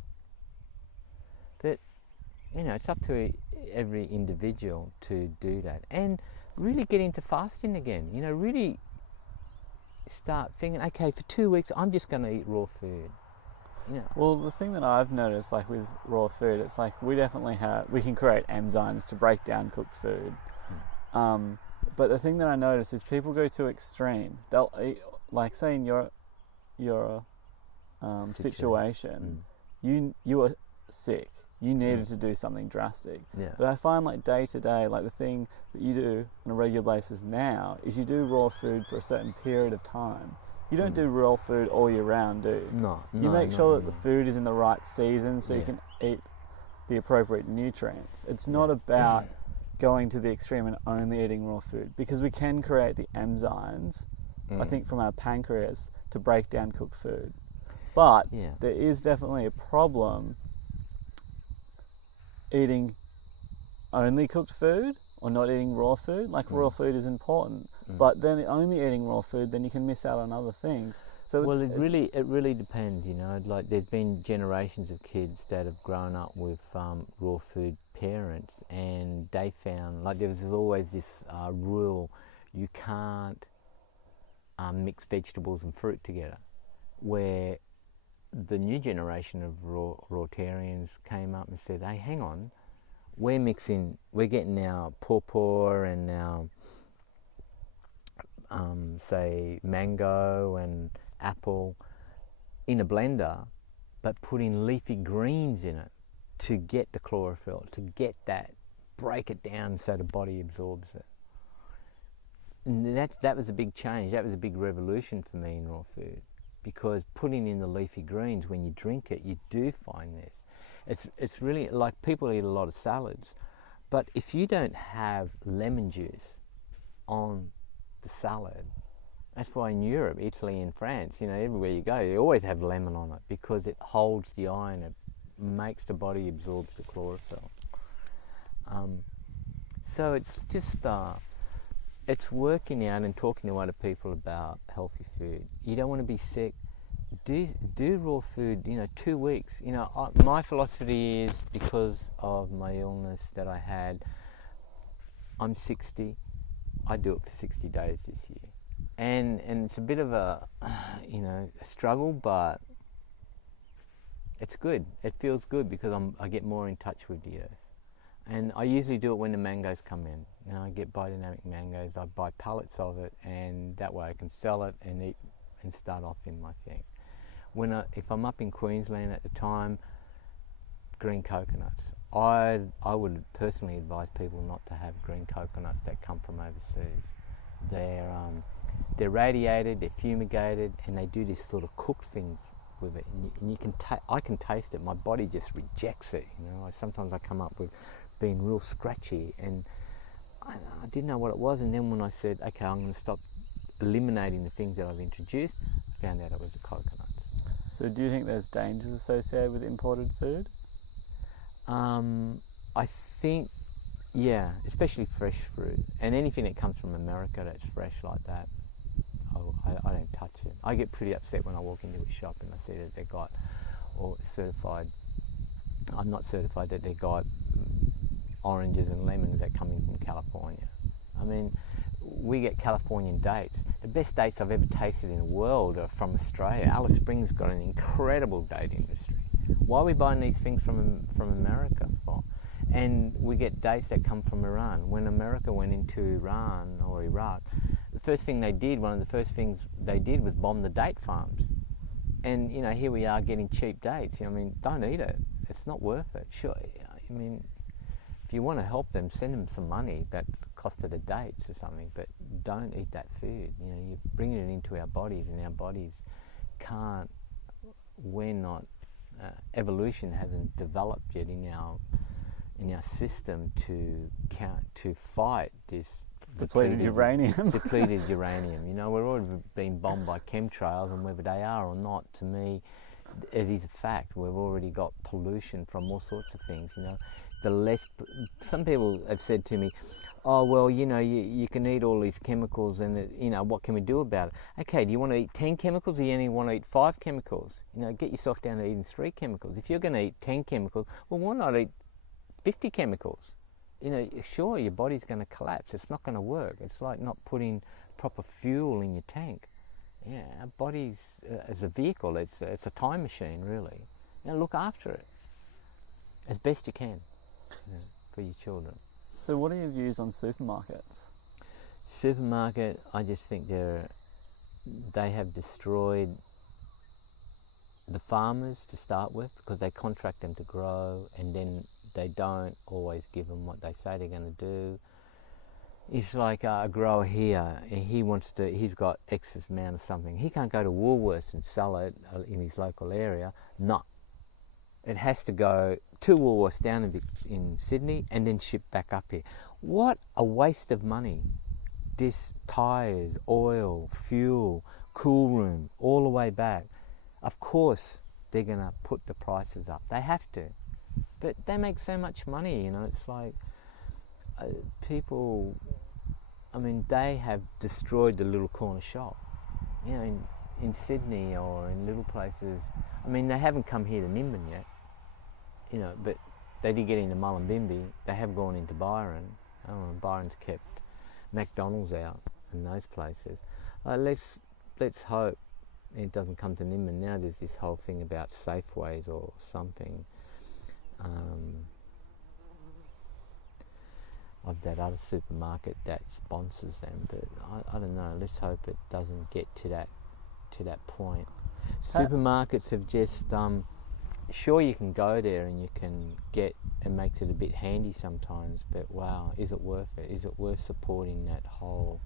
But, you know, it's up to every individual to do that. And really get into fasting again. You know, really start thinking, okay, for 2 weeks, I'm just going to eat raw food. You know. Well, the thing that I've noticed, like with raw food, it's like we can create enzymes to break down cooked food. But the thing that I notice is people go too extreme. They'll eat, like say in your situation, you were sick. You needed to do something drastic. Yeah. But I find like day to day, like the thing that you do on a regular basis now is you do raw food for a certain period of time. You don't do raw food all year round, do you? No. You make sure that the food is in the right season so you can eat the appropriate nutrients. It's not about going to the extreme and only eating raw food, because we can create the enzymes, I think, from our pancreas to break down cooked food. But there is definitely a problem eating only cooked food or not eating raw food. Like raw food is important, but then only eating raw food, then you can miss out on other things. So well, it really depends, you know. Like there's been generations of kids that have grown up with raw food parents, and they found like there was always this rule: you can't mix vegetables and fruit together. Where the new generation of rawtarians came up and said, "Hey, hang on, we're getting our pawpaw and our say mango and apple in a blender, but putting leafy greens in it. to get the chlorophyll, to get that, break it down so the body absorbs it. And that was a big change. That was a big revolution for me in raw food, because putting in the leafy greens, when you drink it, you do find this. It's really like, people eat a lot of salads, but if you don't have lemon juice on the salad, that's why in Europe, Italy and France, you know, everywhere you go, you always have lemon on it, because it holds the iron, it makes the body absorbs the chlorophyll. So it's just, it's working out and talking to other people about healthy food. You don't want to be sick. Do raw food, you know, 2 weeks. You know, my philosophy is, because of my illness that I had, I'm 60, I do it for 60 days this year. And it's a bit of a, you know, a struggle, but it's good. It feels good, because I get more in touch with the earth. And I usually do it when the mangoes come in. You know, I get biodynamic mangoes, I buy pallets of it, and that way I can sell it and eat and start off in my thing. If I'm up in Queensland at the time, green coconuts. I would personally advise people not to have green coconuts that come from overseas. They're radiated, they're fumigated, and they do this sort of cooked things with it. And you can I can taste it. My body just rejects it. You know, sometimes I come up with being real scratchy, and I didn't know what it was. And then when I said, okay, I'm going to stop eliminating the things that I've introduced, I found out it was the coconuts. So do you think there's dangers associated with imported food? I think, yeah, especially fresh fruit, and anything that comes from America that's fresh like that, I don't touch it. I get pretty upset when I walk into a shop and I see that they got, or certified, I'm not certified, that they got oranges and lemons that come in from California. I mean, we get Californian dates. The best dates I've ever tasted in the world are from Australia. Alice Springs got an incredible date industry. Why are we buying these things from America for? And we get dates that come from Iran. When America went into Iran or Iraq, the first thing they did, one of the first things they did was bomb the date farms. And, you know, here we are getting cheap dates. I mean, don't eat it. It's not worth it. Sure, I mean, if you want to help them, send them some money that costed the dates or something, but don't eat that food. You know, you're bringing it into our bodies, and our bodies can't, we're not, evolution hasn't developed yet in our system to fight this Depleted uranium. Depleted uranium. You know, we're already being bombed by chemtrails, and whether they are or not, to me, it is a fact. We've already got pollution from all sorts of things. You know, some people have said to me, oh, well, you know, you can eat all these chemicals, and you know, what can we do about it? Okay, do you want to eat 10 chemicals, or you only want to eat 5 chemicals? You know, get yourself down to eating 3 chemicals. If you're going to eat 10 chemicals, well, why not eat 50 chemicals? You know, sure, your body's going to collapse. It's not going to work. It's like not putting proper fuel in your tank. Yeah, our body's as a vehicle. It's a time machine, really. You know, look after it as best you can, you know, for your children. So, what are your views on supermarkets? Supermarket, I just think they have destroyed the farmers to start with, because they contract them to grow, and then they don't always give them what they say they're going to do. It's like a grower here, and he's got excess amount of something. He can't go to Woolworths and sell it in his local area. No. It has to go to Woolworths down in Sydney and then shipped back up here. What a waste of money. This tyres, oil, fuel, cool room, all the way back. Of course, they're going to put the prices up. They have to. But they make so much money, you know. It's like people, I mean, they have destroyed the little corner shop. You know, in Sydney or in little places. I mean, they haven't come here to Nimbin yet, you know, but they did get into Mullumbimby. They have gone into Byron. I don't know, Byron's kept McDonald's out in those places. Let's hope it doesn't come to Nimbin. Now there's this whole thing about Safeways or something. Of that other supermarket that sponsors them, but I don't know. Let's hope it doesn't get to that point. Supermarkets have just sure, you can go there and you can get, it makes it a bit handy sometimes, but wow, is it worth it? Is it worth supporting that whole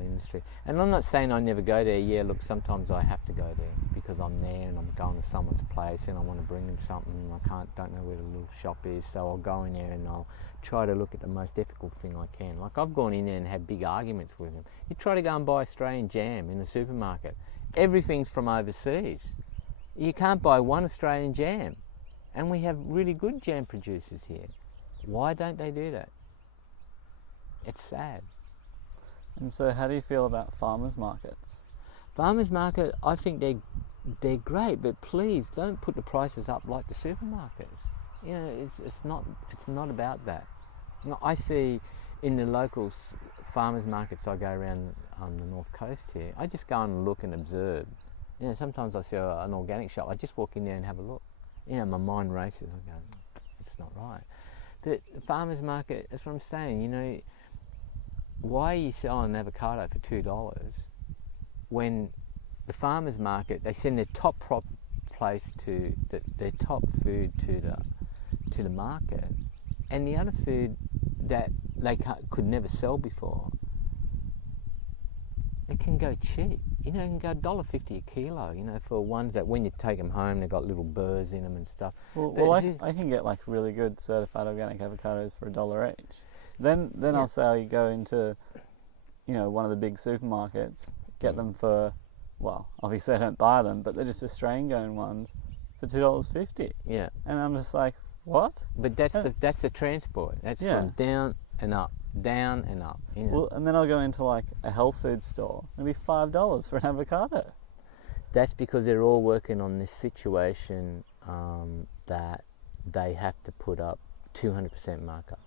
industry? And I'm not saying I never go there. Yeah, look, sometimes I have to go there because I'm there and I'm going to someone's place and I want to bring them something and I don't know where the little shop is, so I'll go in there and I'll try to look at the most ethical thing I can. Like, I've gone in there and had big arguments with them. You try to go and buy Australian jam in the supermarket, everything's from overseas. You can't buy one Australian jam, and we have really good jam producers here. Why don't they do that? It's sad. And so how do you feel about farmers markets? Farmers market, I think they're great, but please don't put the prices up like the supermarkets. You know, it's not about that. No, I see in the local farmers markets I go around on the north coast here, I just go and look and observe. You know, sometimes I see an organic shop, I just walk in there and have a look. You know, my mind races, I go, it's not right. But the farmers market, that's what I'm saying, you know, why are you selling an avocado for $2 when the farmers market, they send their top their top food to the market, and the other food that they could never sell before, it can go cheap. You know, it can go $1.50 a kilo, you know, for ones that when you take them home, they've got little burrs in them and stuff. Well, I can get like really good certified organic avocados for $1 each. Then yeah. I'll say you go into, you know, one of the big supermarkets, get them for, well, obviously I don't buy them, but they're just Australian grown ones for $2.50. Yeah. And I'm just like, what? But that's the transport. That's from down and up. Down and up. You know? Well, and then I'll go into like a health food store. It'll be $5 for an avocado. That's because they're all working on this situation that they have to put up 200% markup.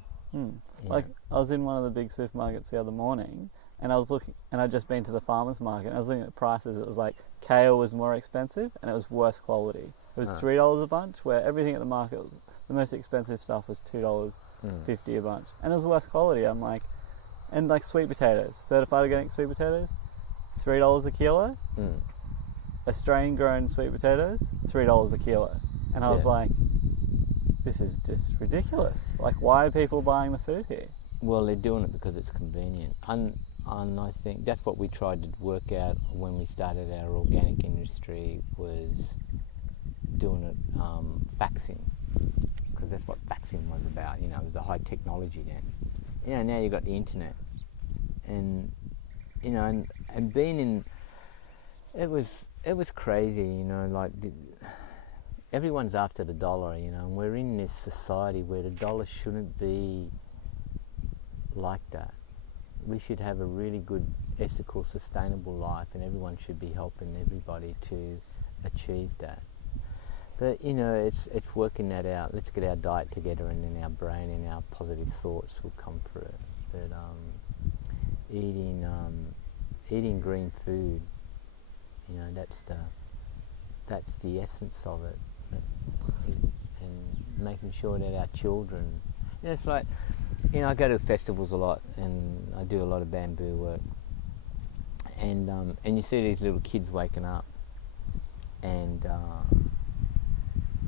Like, I was in one of the big supermarkets the other morning, and I was looking, and I'd just been to the farmers market, and I was looking at prices. It was like kale was more expensive, and it was worse quality. It was $3 a bunch, where everything at the market, the most expensive stuff was $2.50 a bunch, and it was worse quality. I'm like, and like sweet potatoes, certified organic sweet potatoes, $3 a kilo. Australian grown sweet potatoes, $3 a kilo, and I was like, this is just ridiculous. Like, why are people buying the food here? Well, they're doing it because it's convenient, and I think that's what we tried to work out when we started our organic industry, was doing it faxing, because that's what faxing was about. You know, it was the high technology then. You know, now you've got the internet, and you know, and being in, it was crazy. You know, like everyone's after the dollar. You know, and we're in this society where the dollar shouldn't be like that. We should have a really good, ethical, sustainable life, and everyone should be helping everybody to achieve that. But you know, it's working that out. Let's get our diet together, and then our brain and our positive thoughts will come through. But eating green food, you know, that's the essence of it, and making sure that our children, you know, it's like, you know, I go to festivals a lot, and I do a lot of bamboo work, and you see these little kids waking up, and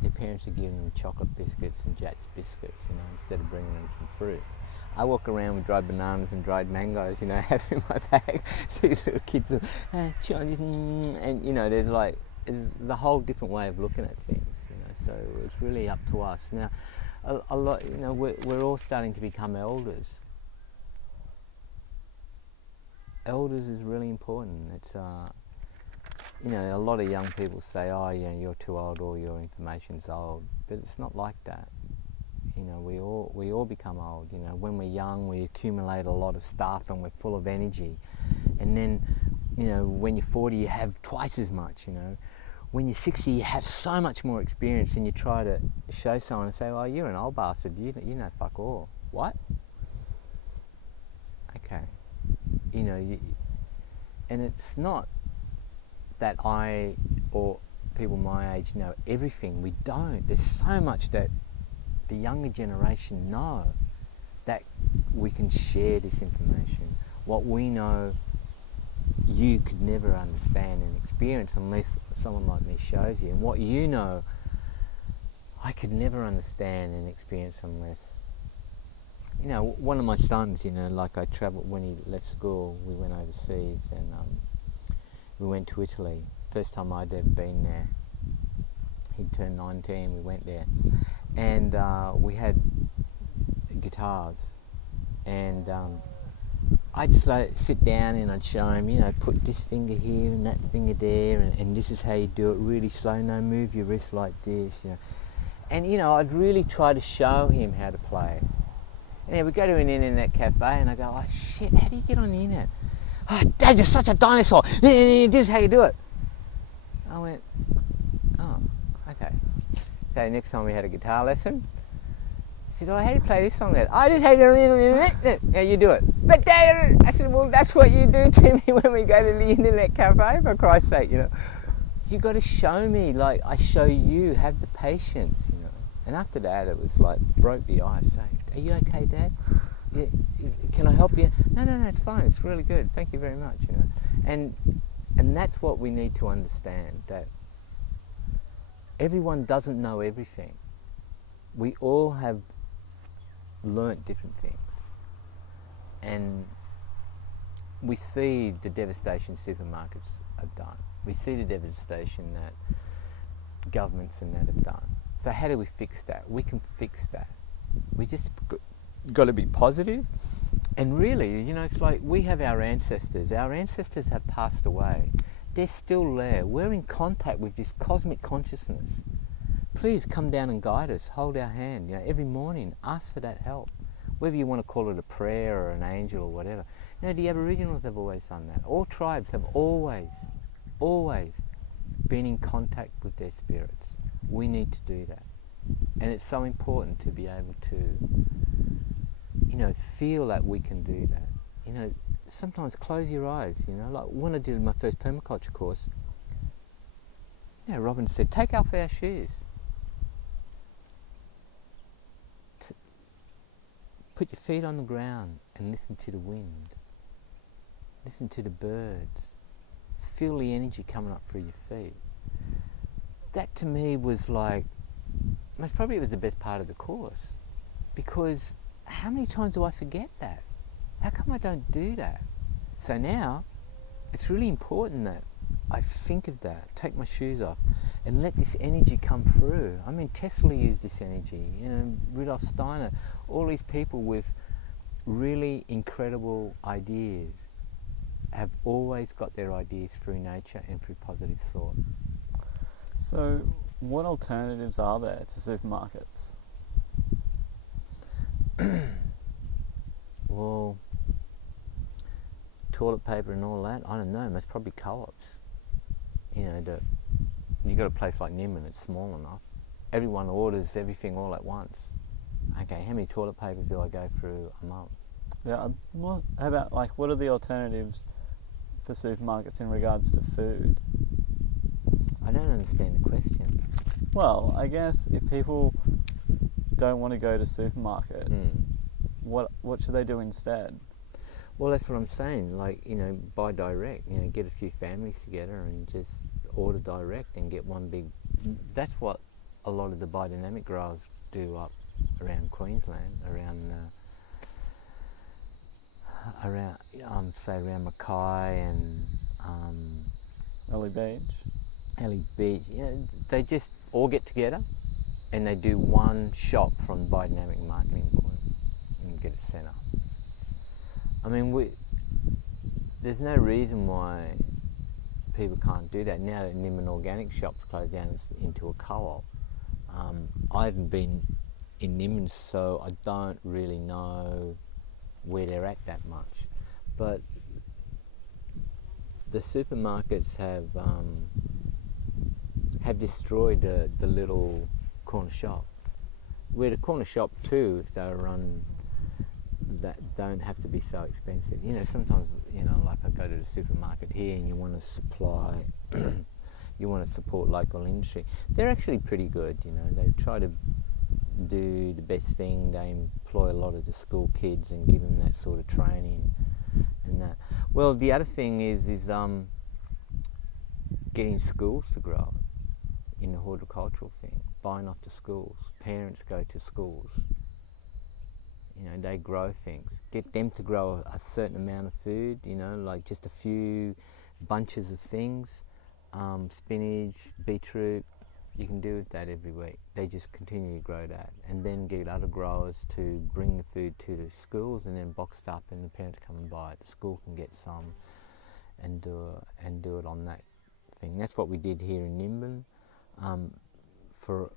their parents are giving them chocolate biscuits and Jats biscuits, you know, instead of bringing them some fruit. I walk around with dried bananas and dried mangoes, you know, have in my bag. See these little kids, and you know, there's a whole different way of looking at things, you know. So it's really up to us now. A lot, you know, we're all starting to become elders. Elders is really important. It's you know, a lot of young people say, oh, you know, you're too old, or your information's old, but it's not like that. You know, we all become old. You know, when we're young, we accumulate a lot of stuff and we're full of energy, and then, you know, when you're 40, you have twice as much. You know, when you're 60, you have so much more experience, and you try to show someone and say, oh, you're an old bastard, you know fuck all. What? Okay. You know, and it's not that I or people my age know everything. We don't. There's so much that the younger generation know, that we can share this information. What we know, you could never understand and experience unless someone like me shows you. And what you know, I could never understand and experience unless, you know, one of my sons, you know, like I travelled when he left school, we went overseas and we went to Italy. First time I'd ever been there. He'd turned 19, we went there. And we had guitars. And I'd sit down and I'd show him, you know, put this finger here and that finger there, and this is how you do it, really slow, no, move your wrist like this, you know. And, you know, I'd really try to show him how to play. And then we go to an internet cafe and I go, oh shit, how do you get on the internet? Oh, Dad, you're such a dinosaur. This is how you do it. I went, oh, okay. So next time we had a guitar lesson, he said, oh, how do you play this song then? I just hate it. How you do it? But Dad, I said, well, that's what you do to me when we go to the internet cafe, for Christ's sake, you know. You got to show me, like I show you, have the patience, you know. And after that, it was like, broke the ice, saying, are you okay, Dad? Yeah, can I help you? No, it's fine, it's really good, thank you very much, you know. And that's what we need to understand, that everyone doesn't know everything. We all have learnt different things. And we see the devastation supermarkets have done. We see the devastation that governments and that have done. So how do we fix that? We can fix that. We just got to be positive. And really, you know, it's like we have our ancestors. Our ancestors have passed away. They're still there. We're in contact with this cosmic consciousness. Please come down and guide us. Hold our hand. You know, every morning, ask for that help. Whether you want to call it a prayer or an angel or whatever. You know, the Aboriginals have always done that. All tribes have always been in contact with their spirits. We need to do that. And it's so important to be able to, you know, feel that we can do that. You know, sometimes close your eyes, you know, like when I did my first permaculture course, you know, Robin said, take off our shoes. Put your feet on the ground and listen to the wind. Listen to the birds. Feel the energy coming up through your feet. That to me was like, most probably it was the best part of the course, because how many times do I forget that? How come I don't do that? So now it's really important that I think of that, take my shoes off and let this energy come through. I mean, Tesla used this energy, you know, Rudolf Steiner, all these people with really incredible ideas have always got their ideas through nature and through positive thought. So what alternatives are there to supermarkets? Well, toilet paper and all that, I don't know, most probably co-ops. You know, you got a place like Nimbin, it's small enough. Everyone orders everything all at once. Okay, how many toilet papers do I go through a month? Yeah, how about, like, what are the alternatives for supermarkets in regards to food? I don't understand the question. Well, I guess if people don't want to go to supermarkets, what should they do instead? Well, that's what I'm saying. Like, you know, buy direct. You know, get a few families together and just order direct and get one big. That's what a lot of the biodynamic growers do up around Queensland, say around Mackay and Aloe Beach. Aloe Beach. You know, they just all get together and they do one shop from Biodynamic Marketing Board and get it sent up. I mean, there's no reason why people can't do that. Now that Nimbin Organic Shop's closed down into a co-op, I haven't been in Nimbin, so I don't really know where they're at that much. But the supermarkets have destroyed the little corner shop. Where the corner shop too, if they're run, that don't have to be so expensive. You know, sometimes, you know, like I go to the supermarket here and you want to supply, you want to support local industry. They're actually pretty good, you know, they try to do the best thing. They employ a lot of the school kids and give them that sort of training and that. Well, the other thing is getting schools to grow in the horticultural thing. buying off the schools. Parents go to schools. You know, they grow things. Get them to grow a certain amount of food, you know, like just a few bunches of things. Spinach, beetroot, you can do that every week. They just continue to grow that, and then get other growers to bring the food to the schools and then boxed up, and the parents come and buy it. The school can get some and do it on that thing. That's what we did here in Nimbin for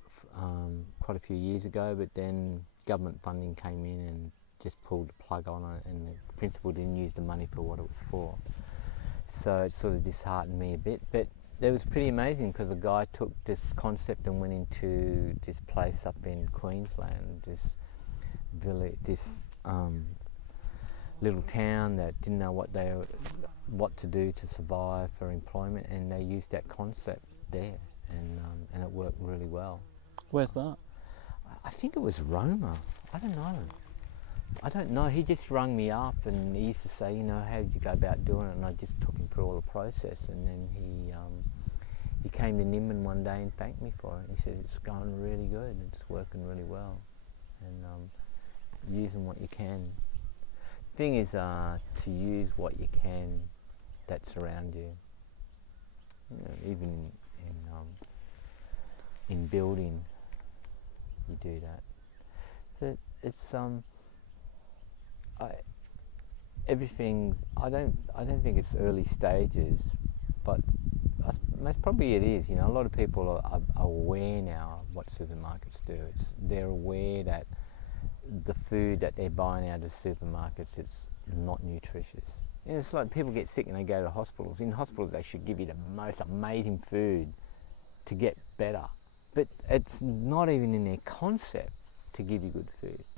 quite a few years ago, but then government funding came in and just pulled the plug on it, and the principal didn't use the money for what it was for. So it sort of disheartened me a bit, but it was pretty amazing because the guy took this concept and went into this place up in Queensland, this village, this little town that didn't know what to do to survive for employment, and they used that concept there, and it worked really well. Where's that? I think it was Roma. I don't know. He just rang me up and he used to say, you know, how did you go about doing it? And I just took him through all the process, and then he came to Nimbin one day and thanked me for it. He said it's going really good, it's working really well, and using what you can. Thing is to use what you can that's around you. You know, even in building, you do that. So it's everything's. I don't think it's early stages, but most probably it is. You know, a lot of people are aware now of what supermarkets do. They're aware that the food that they're buying out of supermarkets is not nutritious. And it's like people get sick and they go to hospitals. In hospitals, they should give you the most amazing food to get better, but it's not even in their concept to give you good food.